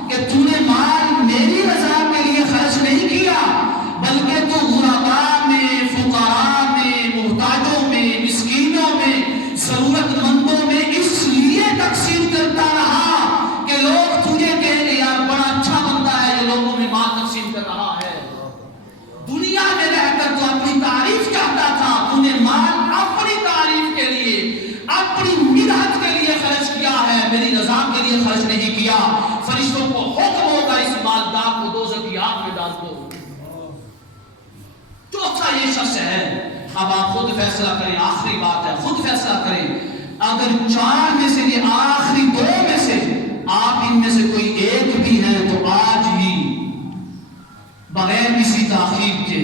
کہ تو نے مال میری رضا کے لیے خرچ نہیں کیا بلکہ تو غرباء میں، فقراء میں، محتاجوں میں، مسکینوں میں، ضرورت مندوں میں اس لیے تقسیم کرتا رہا کہ لوگ تجھے کہیں گے یار بڑا اچھا بندہ ہے جو لوگوں میں مال تقسیم کر رہا ہے. دنیا میں رہ کر تو اپنی تعریف چاہتا تھا، تو نے مال اپنی تعریف کے لیے، اپنی مدحت کے لیے خرچ کیا ہے، میری رضا کے لیے خرچ نہیں کیا. فرشتوں کو حکم ہوگا اس مالدار کو دوزخ کی آگ میں ڈال دو. چوتھا یہ شخص ہے. اب آپ خود فیصلہ کریں، آخری بات ہے، خود فیصلہ کریں. اگر چار میں سے یہ آخری دو میں سے آپ ان میں سے کوئی ایک بھی ہے تو آج ہی بغیر کسی تاخیر کے،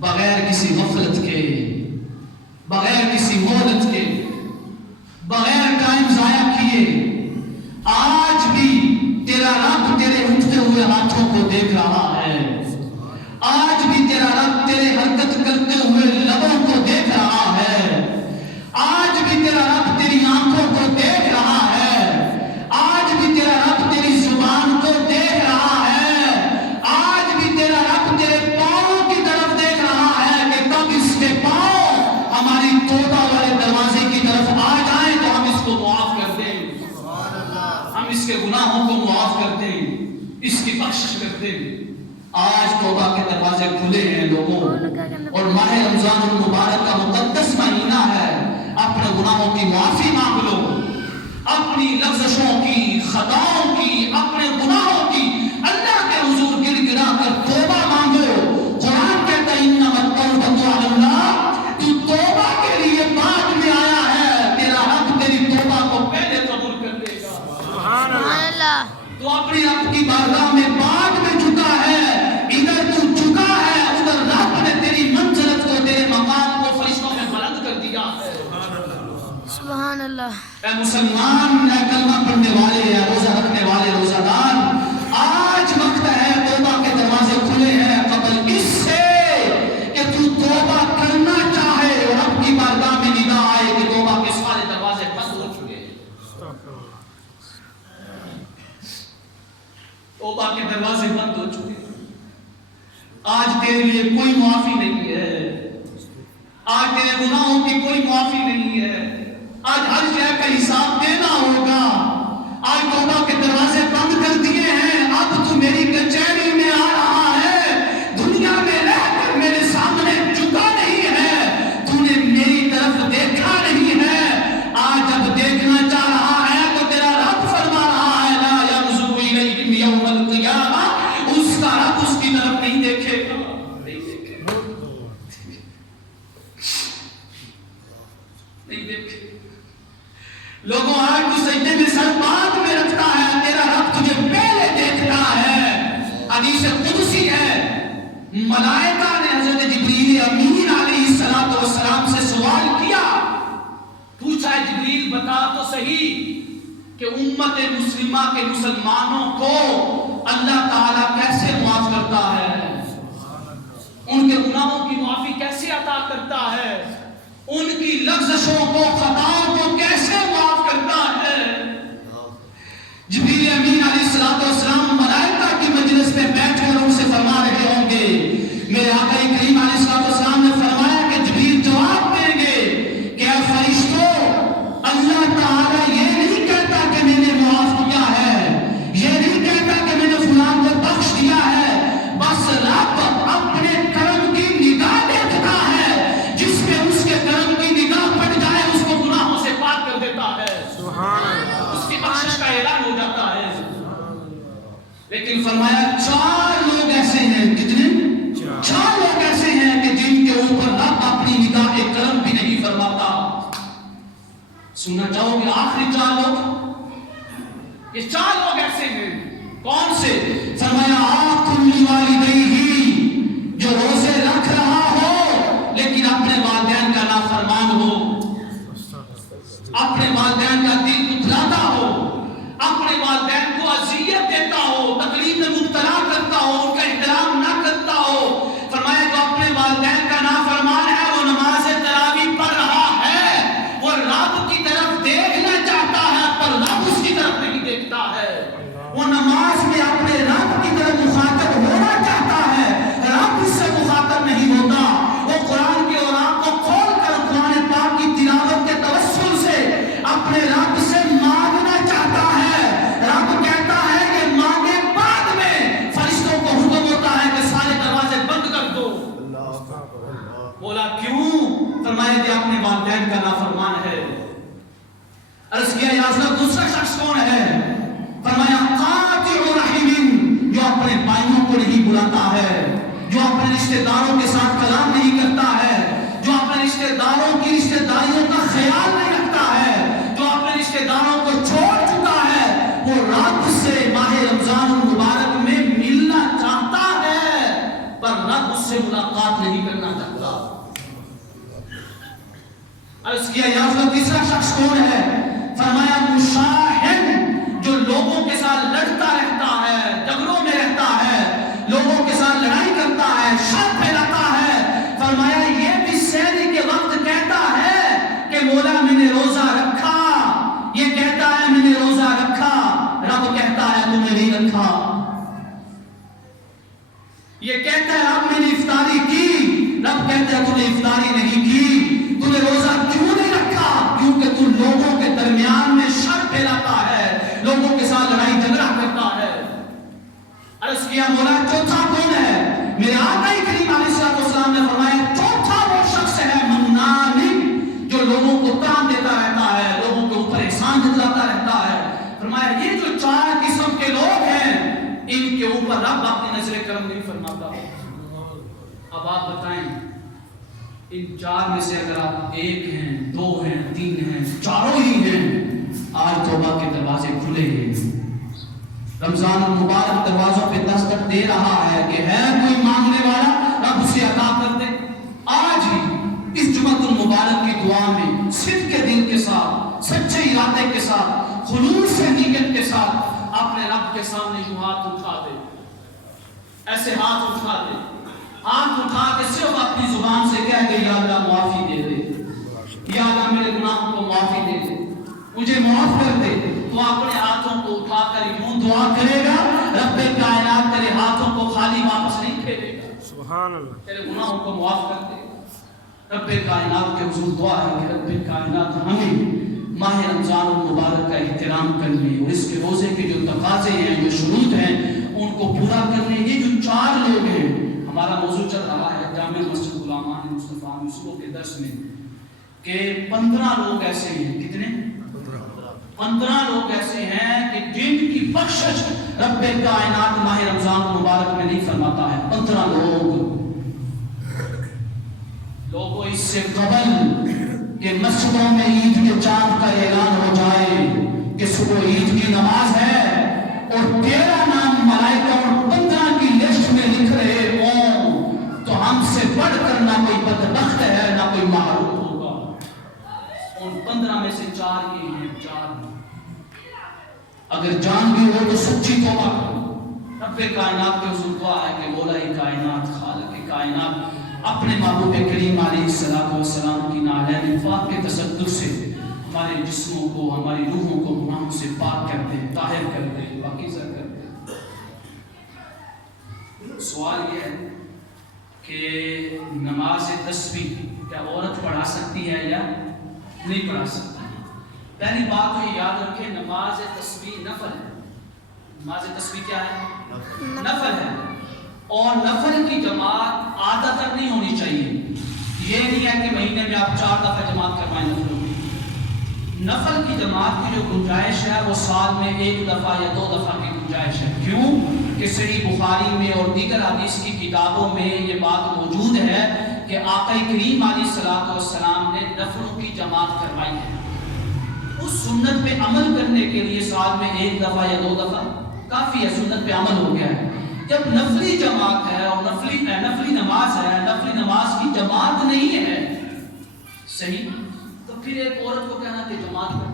بغیر کسی غفلت کے، بغیر کسی مہلت کے، بغیر ٹائم ضائع کیے، آج بھی تیرا رب تیرے اٹھتے ہوئے ہاتھوں کو دیکھ رہا ہے. آج بھی تیرا رب تیرے حرکت کرتے ہوئے لبوں کو دیکھ رہا ہے. آج بھی تیرا رب تیری آنکھوں کو دیکھ رہا ہے. آج بھی تیرا رب تیری زبان کو دیکھ رہا ہے. آج بھی تیرا رب تیرے پاؤں کی طرف دیکھ رہا ہے کہ کب اس کے پاؤں ہماری توبہ والے دروازے کی طرف آ جائیں تو ہم اس کو معاف کر دیں، ہم اس کے گناہوں کو معاف کر دیں، اس کی بخشش کر دیں. آج توبہ کے دروازے کھلے ہیں لوگوں، اور ماہ رمضان المبارک کا مقدس مہینہ ہے. اپنے گناہوں کی معافی مانگ لو، اپنی لفظوں کی، خطاؤں کی، اپنے گناہوں کی اللہ کے حضور گر گرا کر توبہ مانگو. قرآن کہتا ہے انما التوبۃ علی اللہ، تو توبہ کے لیے بعد میں آیا ہے، تیرا رب تیری توبہ کو پہلے قبول کر لے گا. سبحان اللہ. تو اپنی رب کی بارگاہ میں بعد میں جھکا ہے، ادھر تو جھکا ہے، ادھر رب نے تیری منزلت کو، تیرے مقام کو فرشتوں میں بلند کر دیا ہے. سبحان اللہ. اے مسلمان، اے کلمہ پڑھنے والے، اے روزہ رکھنے والے، روزہ دار، آج وقت ہے، توبہ کے دروازے کھلے ہیں. قبل اس سے کہ تو توبہ کرنا چاہے اور رب کی بارگاہ میں ندا آئے کہ توبہ کے سارے دروازے بند ہو چکے ہیں، توبہ کے دروازے بند ہو چکے ہیں. آج تیرے لیے کوئی معافی نہیں ہے، آج تیرے گناہوں کی کوئی معافی نہیں ہے. آج ہر شے کا حساب دینا ہوگا. آج توبہ کے دروازے بند کر دیے ہیں. اب تو میری کچہری میں آ رہا ہے، دنیا میں رہ کر میرے سامنے جھکا نہیں ہے، تو نے میری طرف دیکھا نہیں ہے. آج اب دیکھنا چاہ رہا ہے تو تیرا رب فرما رہا ہے لا ينظر الیہم یوم القیامہ، اس کا رب اس کی طرف نہیں دیکھے گا. لوگوں آج تو سجدے میں سر بعد میں رکھتا ہے، تیرا رب تجھے پہلے دیکھتا ہے. حدیث قدسی ہے، ملائکہ نے حضرت جبریل امین علیہ السلام سے سوال کیا، پوچھا جبریل بتا تو صحیح کہ امت مسلمہ کے مسلمانوں کو اللہ تعالیٰ کیسے معاف کرتا ہے، ان کے گناہوں کی معافی کیسے عطا کرتا ہے، ان کی لغزشوں کو، خطاؤں کو کیسے معاف کرتا ہے. جبریل امین علیہ السلام ملائکہ کی مجلس میں بیٹھ کر ان سے فرما رہے ہوں گے. میرے آقا کریم علیہ السلام نے فرمایا کہ جبریل جواب دیں گے کہ اے فرشتوں، اللہ تعالیٰ یہ نہیں کہتا کہ میں نے معاف کیا ہے، یہ نہیں کہتا کہ میں نے فلان کو بخش دیا ہے، بس رب اپنے کرم کی نگاہ دیکھتا ہے، جس میں اس کے کرم کی نگاہ پڑ جائے اس کو گناہوں سے پاک کر دیتا ہے، اس کی بخشش کا اعلان ہو جاتا ہے. لیکن فرمایا چار لوگ ایسے ہیں، کتنے؟ چار لوگ ایسے ہیں کہ جن کے اوپر رب اپنی نگاہ کرم بھی نہیں فرماتا. سننا چاہو گے آخری چار لوگ؟ یہ چار لوگ ایسے ہیں، کون سے؟ عرض کیا یا رسول اللہ تیسرا شخص کون ہے؟ فرمایا مشاہد، جو لوگوں کے ساتھ لڑتا رہتا ہے، جھگڑوں میں رہتا ہے، لوگوں کے ساتھ لڑائی کرتا ہے، شر پھیلاتا ہے. فرمایا یہ بھی سحری کے وقت کہتا ہے کہ مولا میں نے روزہ رکھا، یہ کہتا ہے میں نے روزہ رکھا، رب کہتا ہے تم نے نہیں رکھا. یہ کہتا ہے اب میں نے افطاری کی، رب کہتا ہے تو نے افطاری نہیں کی. تو نے روزہ کیوں نہیں رکھا؟ کیونکہ تو لوگوں کے درمیان میں شر پھیلاتا ہے، لوگوں کے ساتھ لڑائی جھگڑا کرتا ہے. عرض کیا مولا چوتھا کون ہے؟ میرے آقا کریم علیہ السلام نے فرمایا چوتھا وہ شخص ہے منان، جو لوگوں کو تان دیتا رہتا ہے، لوگوں کے اوپر احسان جتلاتا رہتا ہے. فرمایا یہ جو چار قسم کے لوگ ہیں ان کے اوپر رب اپنی نظر کرم نہیں فرماتا. اب آپ بتائیں ان چار میں سے اگر آپ ایک ہیں، دو ہیں، تین ہیں، چاروں ہی ہیں، آج توبہ کے دروازے کھلے ہیں. رمضان المبارک دروازوں پہ دستک دے رہا ہے کہ ہے کوئی مانگنے والا، رب اسے عطا کر دے. آج ہی اس جمعۃ المبارک کی دعا میں صدق کے دل کے ساتھ، سچے ارادے کے ساتھ، خلوص سے نیت کے ساتھ اپنے رب کے سامنے یوں ہاتھ اٹھا دے، ایسے ہاتھ اٹھا دے، ہاتھ اٹھا کے صرف اپنی زبان سے کہہ دے یا اللہ معافی دے دے، یا اللہ میرے گناہوں کو معافی دے دے، مجھے معاف کر دے. تو اپنے ہاتھوں کو اٹھا کر یوں دعا کرے گا، رب کائنات تیرے ہاتھوں کو خالی واپس نہیں پھیرے گا، سبحان اللہ، تیرے گناہوں کو معاف کر دے. رب کائنات کے حضور دعا ہے کہ رب کائنات ہمیں ماہ رمضان المبارک کا احترام کرنے اور اس کے روزے کے جو تقاضے ہیں، جو شروط ہیں، ان کو پورا کرنے. یہ جو چار لوگ ہیں، ہمارا موضوع چل رہا ہے جامع مسجد غلامان مصطفیٰ یوسف کے درس میں کہ 15 لوگ ایسے ہیں. کتنے؟ 15 لوگ ایسے ہیں کہ جن کی بخشش رب کائنات ماہ رمضان مبارک میں نہیں فرماتا ہے. 15 لوگوں اس سے قبل کہ مسجدوں میں عید کے چاند کا اعلان ہو جائے کہ صبح عید کی نماز ہے اور 13 نام ملائکہ اور 15 کی لسٹ میں لکھ رہے ہوں، تو ہم سے بڑھ کر نہ کوئی بدبخت ہے نہ کوئی محروم ہوگا. ان 15 میں سے 4 یہ ہیں. 4 اگر جان بھی ہو تو سچی توبہ کرو. رب کائنات کے حضور دعا ہے کہ مولا کائنات، خالق کائنات اپنے محبوب کریم علیہ السلام کی نالین پاک کے تصدق سے ہمارے جسموں کو، ہماری روحوں کو گناہوں سے پاک کر دے، طاہر کر دے، پاکیزہ کر دے. سوال یہ ہے کہ نماز تسبیح کیا عورت پڑھا سکتی ہے یا نہیں پڑھا سکتی؟ پہلی بات تو یہ یاد رکھیں نماز تسبیح نفل ہے. نماز تسبیح کیا ہے؟ نفل ہے. اور نفل کی جماعت عادتاً نہیں ہونی چاہیے. یہ نہیں ہے کہ مہینے میں آپ 4 دفعہ جماعت کروائیں نفل کی. نفل کی جماعت کی جو گنجائش ہے وہ سال میں 1 دفعہ یا 2 دفعہ کی گنجائش ہے. کیوں کہ صحیح بخاری میں اور دیگر حدیث کی کتابوں میں یہ بات موجود ہے کہ آقا کریم علیہ السلام نے نفلوں کی جماعت کروائی ہے. اس سنت پہ عمل کرنے کے لیے سال میں 1 دفعہ یا 2 دفعہ کافی ہے، سنت پہ عمل ہو گیا ہے. جب نفلی جماعت ہے اور نفلی نماز ہے، نفلی نماز کی جماعت نہیں ہے صحیح، تو پھر ایک عورت کو کہنا کہ جماعت کر.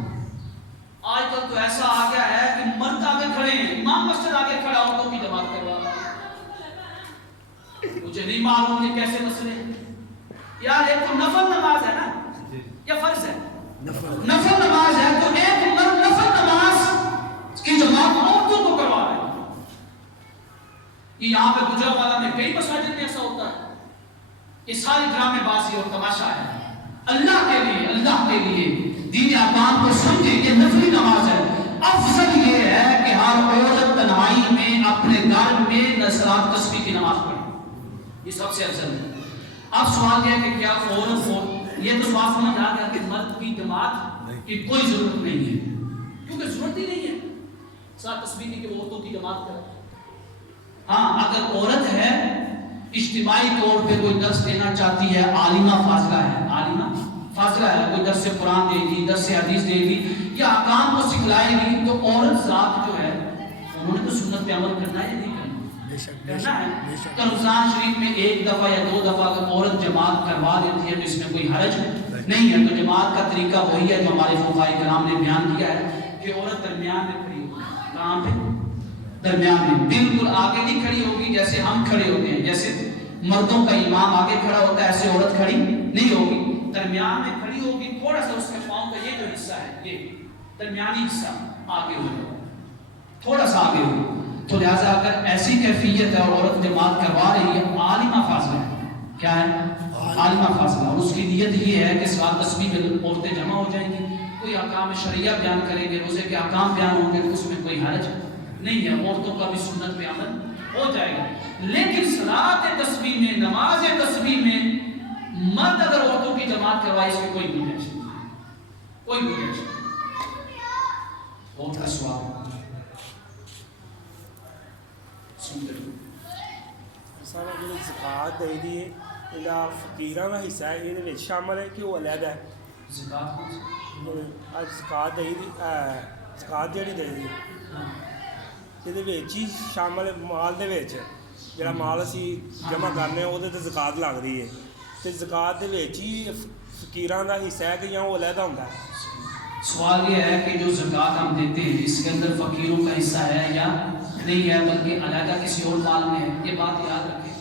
آج کل تو ایسا آ گیا ہے کہ مرد آگے کھڑے ہیں، امام مسجد آگے کھڑا عورتوں کی جماعت کروا رہا ہے. مجھے نہیں معلوم یہ کیسے مسئلے ہیں یار. ایک تو نفل نماز ہے نا یا فرض ہے؟ نفل نماز ہے تو ایک مرد نفل نماز کی جماعت عورتوں کو کروا رہے ہیں. یہاں پہ گجرانوالہ میں کئی مساجد میں ایسا ہوتا ہے. یہ ساری ڈرامے بازی اور تماشا ہے. اللہ کے لیے دین احکام کو سمجھے. یہ نفلی نماز ہے. افضل یہ ہے کہ ہر عورت تنہائی میں اپنے گھر میں نصرات تسبیح کی نماز پڑھے. یہ سب سے افضل ہے. اب سوال یہ ہے کہ کیا عورت ہو، یہ تو سوال سمجھ آ گیا کہ مرد کی جماعت کی کوئی ضرورت نہیں ہے، کیونکہ ضرورت ہی نہیں ہے ساتھ تسبیح کی کہ عورتوں کی جماعت کرے. ہاں اگر عورت ہے اجتماعی طور پہ کوئی درس دینا چاہتی ہے، عالمہ فاضلہ ہے، کوئی درس قرآن دے گی، درس حدیث دے گی یا احکام کو سکھلائے گی، تو عورت ذات جو ہے انہوں نے تو سنت پہ عمل کرنا ہے یا نہیں کرنا ہے. رمضان شریف میں 1 دفعہ یا 2 دفعہ اگر عورت جماعت کروا دیتی ہے تو اس میں کوئی حرج نہیں ہے. تو جماعت کا طریقہ وہی ہے جو ہمارے فقہاء کرام نے بیان کیا ہے کہ عورت درمیان میں کھڑی ہوگی. کہاں پہ؟ درمیان میں. بالکل آگے نہیں کھڑی ہوگی جیسے ہم کھڑے ہوتے ہیں. جیسے مردوں کا امام آگے کھڑا ہوتا ہے ایسے عورت کھڑی نہیں ہوگی. درمیان میں کھڑی ہوگی. تھوڑا سا اس کے پاؤں کا یہ جو حصہ ہے یہ درمیانی حصہ آگے ہوگا, تھوڑا سا آگے ہوگا. تو لہٰذا اگر ایسی کیفیت ہے اور عورت جماعت کروا رہی ہے, عالمہ فاصلہ ہے. کیا ہے؟ عالمہ فاصلہ. اور اس کی نیت یہ ہے کہ سواد تسبیح میں عورتیں جمع ہو جائیں گی, کوئی احکام شرعیہ بیان کریں گے, روزے کے احکام بیان ہوں گے, تو اس میں کوئی حرج نہیں ہے. عورتوں کا بھی سنت پہ عمل ہو جائے گا. لیکن صلاۃ تسبیح میں, نماز تسبیح میں مرد اگر عورتوں کی جماعت کروائے, اس کی کوئی گنجائش نہیں, کوئی گنجائش نہیں. اور کا سوال سارا جو زکات دے دی ہے یہ فقیراں دا حصہ ہے, یہ وچ شامل ہے کہ وہ علیحدہ ہے؟ زکات کون سی؟ اج زکات دے دی, زکات جڑی دے دی یہ وچ ہی شامل ہے, مال دے وچ جڑا مال اسی جمع کرنے وہ تے زکات لگدی ہے, تے زکات دے وچ ہی فقیراں دا حصہ ہے کہ یا وہ علیحدہ ہوندا ہے؟ سوال یہ ہے کہ جو زکات ہم دیتے ہیں اس کے اندر فقیروں کا حصہ ہے یا نہیں ہے, بلکہ علیحدہ کسی اور مال میں ہے. یہ بات یاد رکھیں,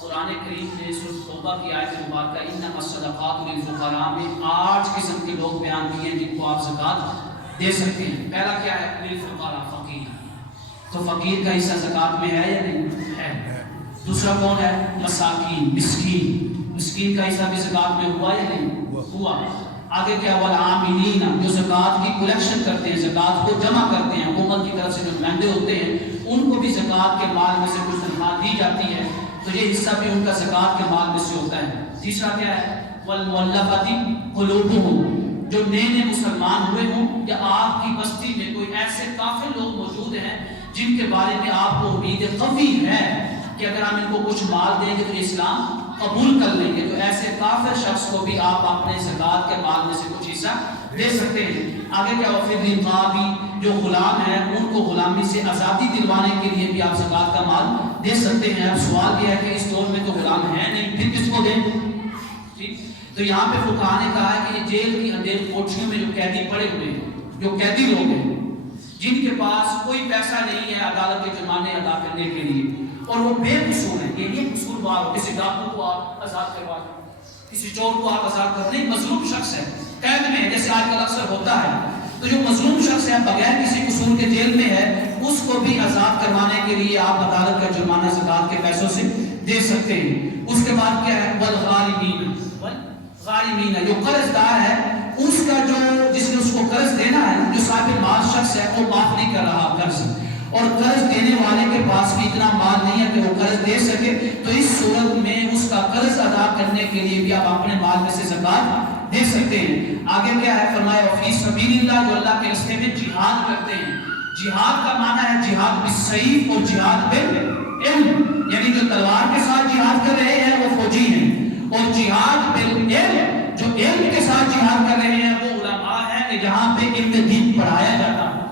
قرآن کریم نے سورۃ توبہ کی آیت مبارکہ انما الصدقات للفقراء میں 8 قسم کے لوگ بیان کیے ہیں جن کو آپ زکات دے سکتے ہیں. پہلا کیا ہے؟ للفقراء, فقیر. تو فقیر کا حصہ زکات میں ہے یا نہیں ہے؟ دوسرا کون ہے؟ مساکین, مسکین. مسکین کا حصہ بھی زکات میں ہوا یا نہیں ہوا؟ آگے کیا؟ والعاملین, جو زکات کی کلیکشن کرتے ہیں, زکات کو جمع کرتے ہیں, حکومت کی طرف سے جو نمائندے ہوتے ہیں ان کو بھی زکات کے مال میں سے کچھ تنخواہ دی جاتی ہے, تو یہ حصہ بھی ان کا زکات کے مال میں سے ہوتا ہے. تیسرا کیا ہے؟ والمؤلفۃ قلوبہم, جو نئے مسلمان ہوئے ہوں یا آپ کی بستی میں کوئی ایسے کافر لوگ موجود ہیں جن کے بارے میں آپ کو امید قوی ہے کہ اگر ہم ان کو کچھ مال دیں گے تو اسلام قبول کر لیں گے, تو ایسے کافر شخص کو بھی آپ اپنے زکات کے مال میں سے کچھ حصہ دے سکتے ہیں. آگے کیا؟ وفی الرقابی, جو غلام ہیں ان کو غلامی سے آزادی دلوانے کے لیے بھی آپ زکات کا مال دے سکتے ہیں. اب سوال یہ ہے کہ اس دور میں تو غلام ہے نہیں, پھر کس کو دیں؟ ٹھیک, تو یہاں پہ فقہاء نے کہا ہے کہ یہ جیل کی اندھیر کوٹھیوں میں جو قیدی پڑے ہوئے ہیں, جو قیدی لوگ ہیں جن کے پاس کوئی پیسہ نہیں ہے عدالت کے جرمانے ادا کرنے کے لیے, اور وہ بے قصور ہیں, یہ نہیں قصور وار ہو, کسی ڈاکو کو آپ آزاد کروا دیں, کسی چور کو آپ آزاد کر دیں, مظلوم شخص ہے قید میں, جیسے آج کل اکثر ہوتا ہے. تو جو مظلوم شخص ہے بغیر کسی قصور کے جیل میں ہے, اس کو بھی آزاد کروانے کے لیے آپ عدالت کا جرمانہ زکات کے پیسوں سے دے سکتے ہیں. اس کے بعد کیا ہے؟ والغارمین, والغارمین, جو قرض دار ہے اس کا جو جس نے اس کو قرض دینا ہے, جو صاحب مال شخص ہے وہ معاف نہیں کر رہا قرض, اور قرض دینے والے کے پاس بھی اتنا مال نہیں ہے کہ وہ قرض دے سکے, تو اس صورت میں اس کا قرض ادا کرنے کے لیے بھی آپ اپنے مال میں سے زکات دے سکتے ہیں. آگے کیا ہے؟ فرمایا فی سبیل اللہ, جو اللہ کے راستے میں جہاد کرتے ہیں. جہاد کا معنی ہے جہاد بالسیف اور جہاد بالعلم, یعنی جو تلوار کے ساتھ جہاد کر رہے ہیں وہ فوجی ہیں, اور جہاد بالعلم, جو علم کے ساتھ جہاد کر رہے ہیں وہ علماء ہیں کہ جہاں پہ علم دین پڑھایا جاتا ہے.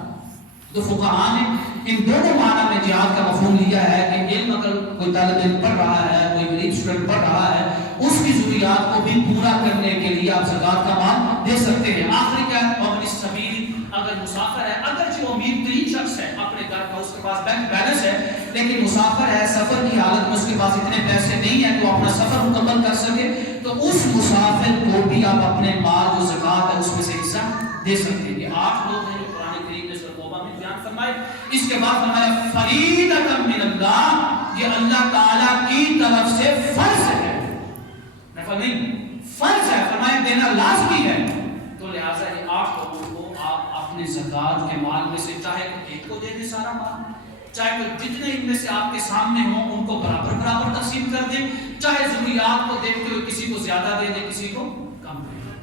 تو فقہاء نے ان دونوں معنی میں جہاد کا مفہوم لیا ہے کہ علم اگر کوئی طالب علم پڑھ رہا ہے, کوئی غریب اسٹوڈنٹ پڑھ رہا ہے, اس کی ضروریات کو بھی پورا کرنے کے لیے آپ زکات کا مال دے سکتے ہیں. آخری کیا ہے؟ وابن السبیل, اگر مسافر ہے, اگرچہ وہ امیر ترین شخص ہے اپنے گھر کا, اس کے پاس بینک بیلنس ہے, لیکن مسافر ہے, سفر کی حالت میں اس کے پاس اتنے پیسے نہیں ہیں تو اپنا سفر مکمل کر سکے, تو اس مسافر کو بھی آپ اپنے مال جو زکات ہے اس میں سے حصہ دے سکتے ہیں. یہ 8 لوگ ہیں جو قرآن کریم نے سورۃ توبہ میں بیان فرمائے. اس کے بعد فرمایا فریضۃ من اللہ, یہ اللہ تعالیٰ کی طرف سے فرض ہے, نفل نہیں, فرض ہے. فرمایا دینا لازمی ہے. تو لہٰذا یہ 8 لوگوں کو آپ اپنے زکات کے مال میں سے چاہے ایک کو دے دیں سارا مال, چاہے تو جتنے ان میں سے آپ کے سامنے ہوں ان کو برابر برابر تقسیم کر دیں, چاہے ضروریات کو دیکھتے ہوئے کسی کو زیادہ دے دیں کسی کو کم دے دیں.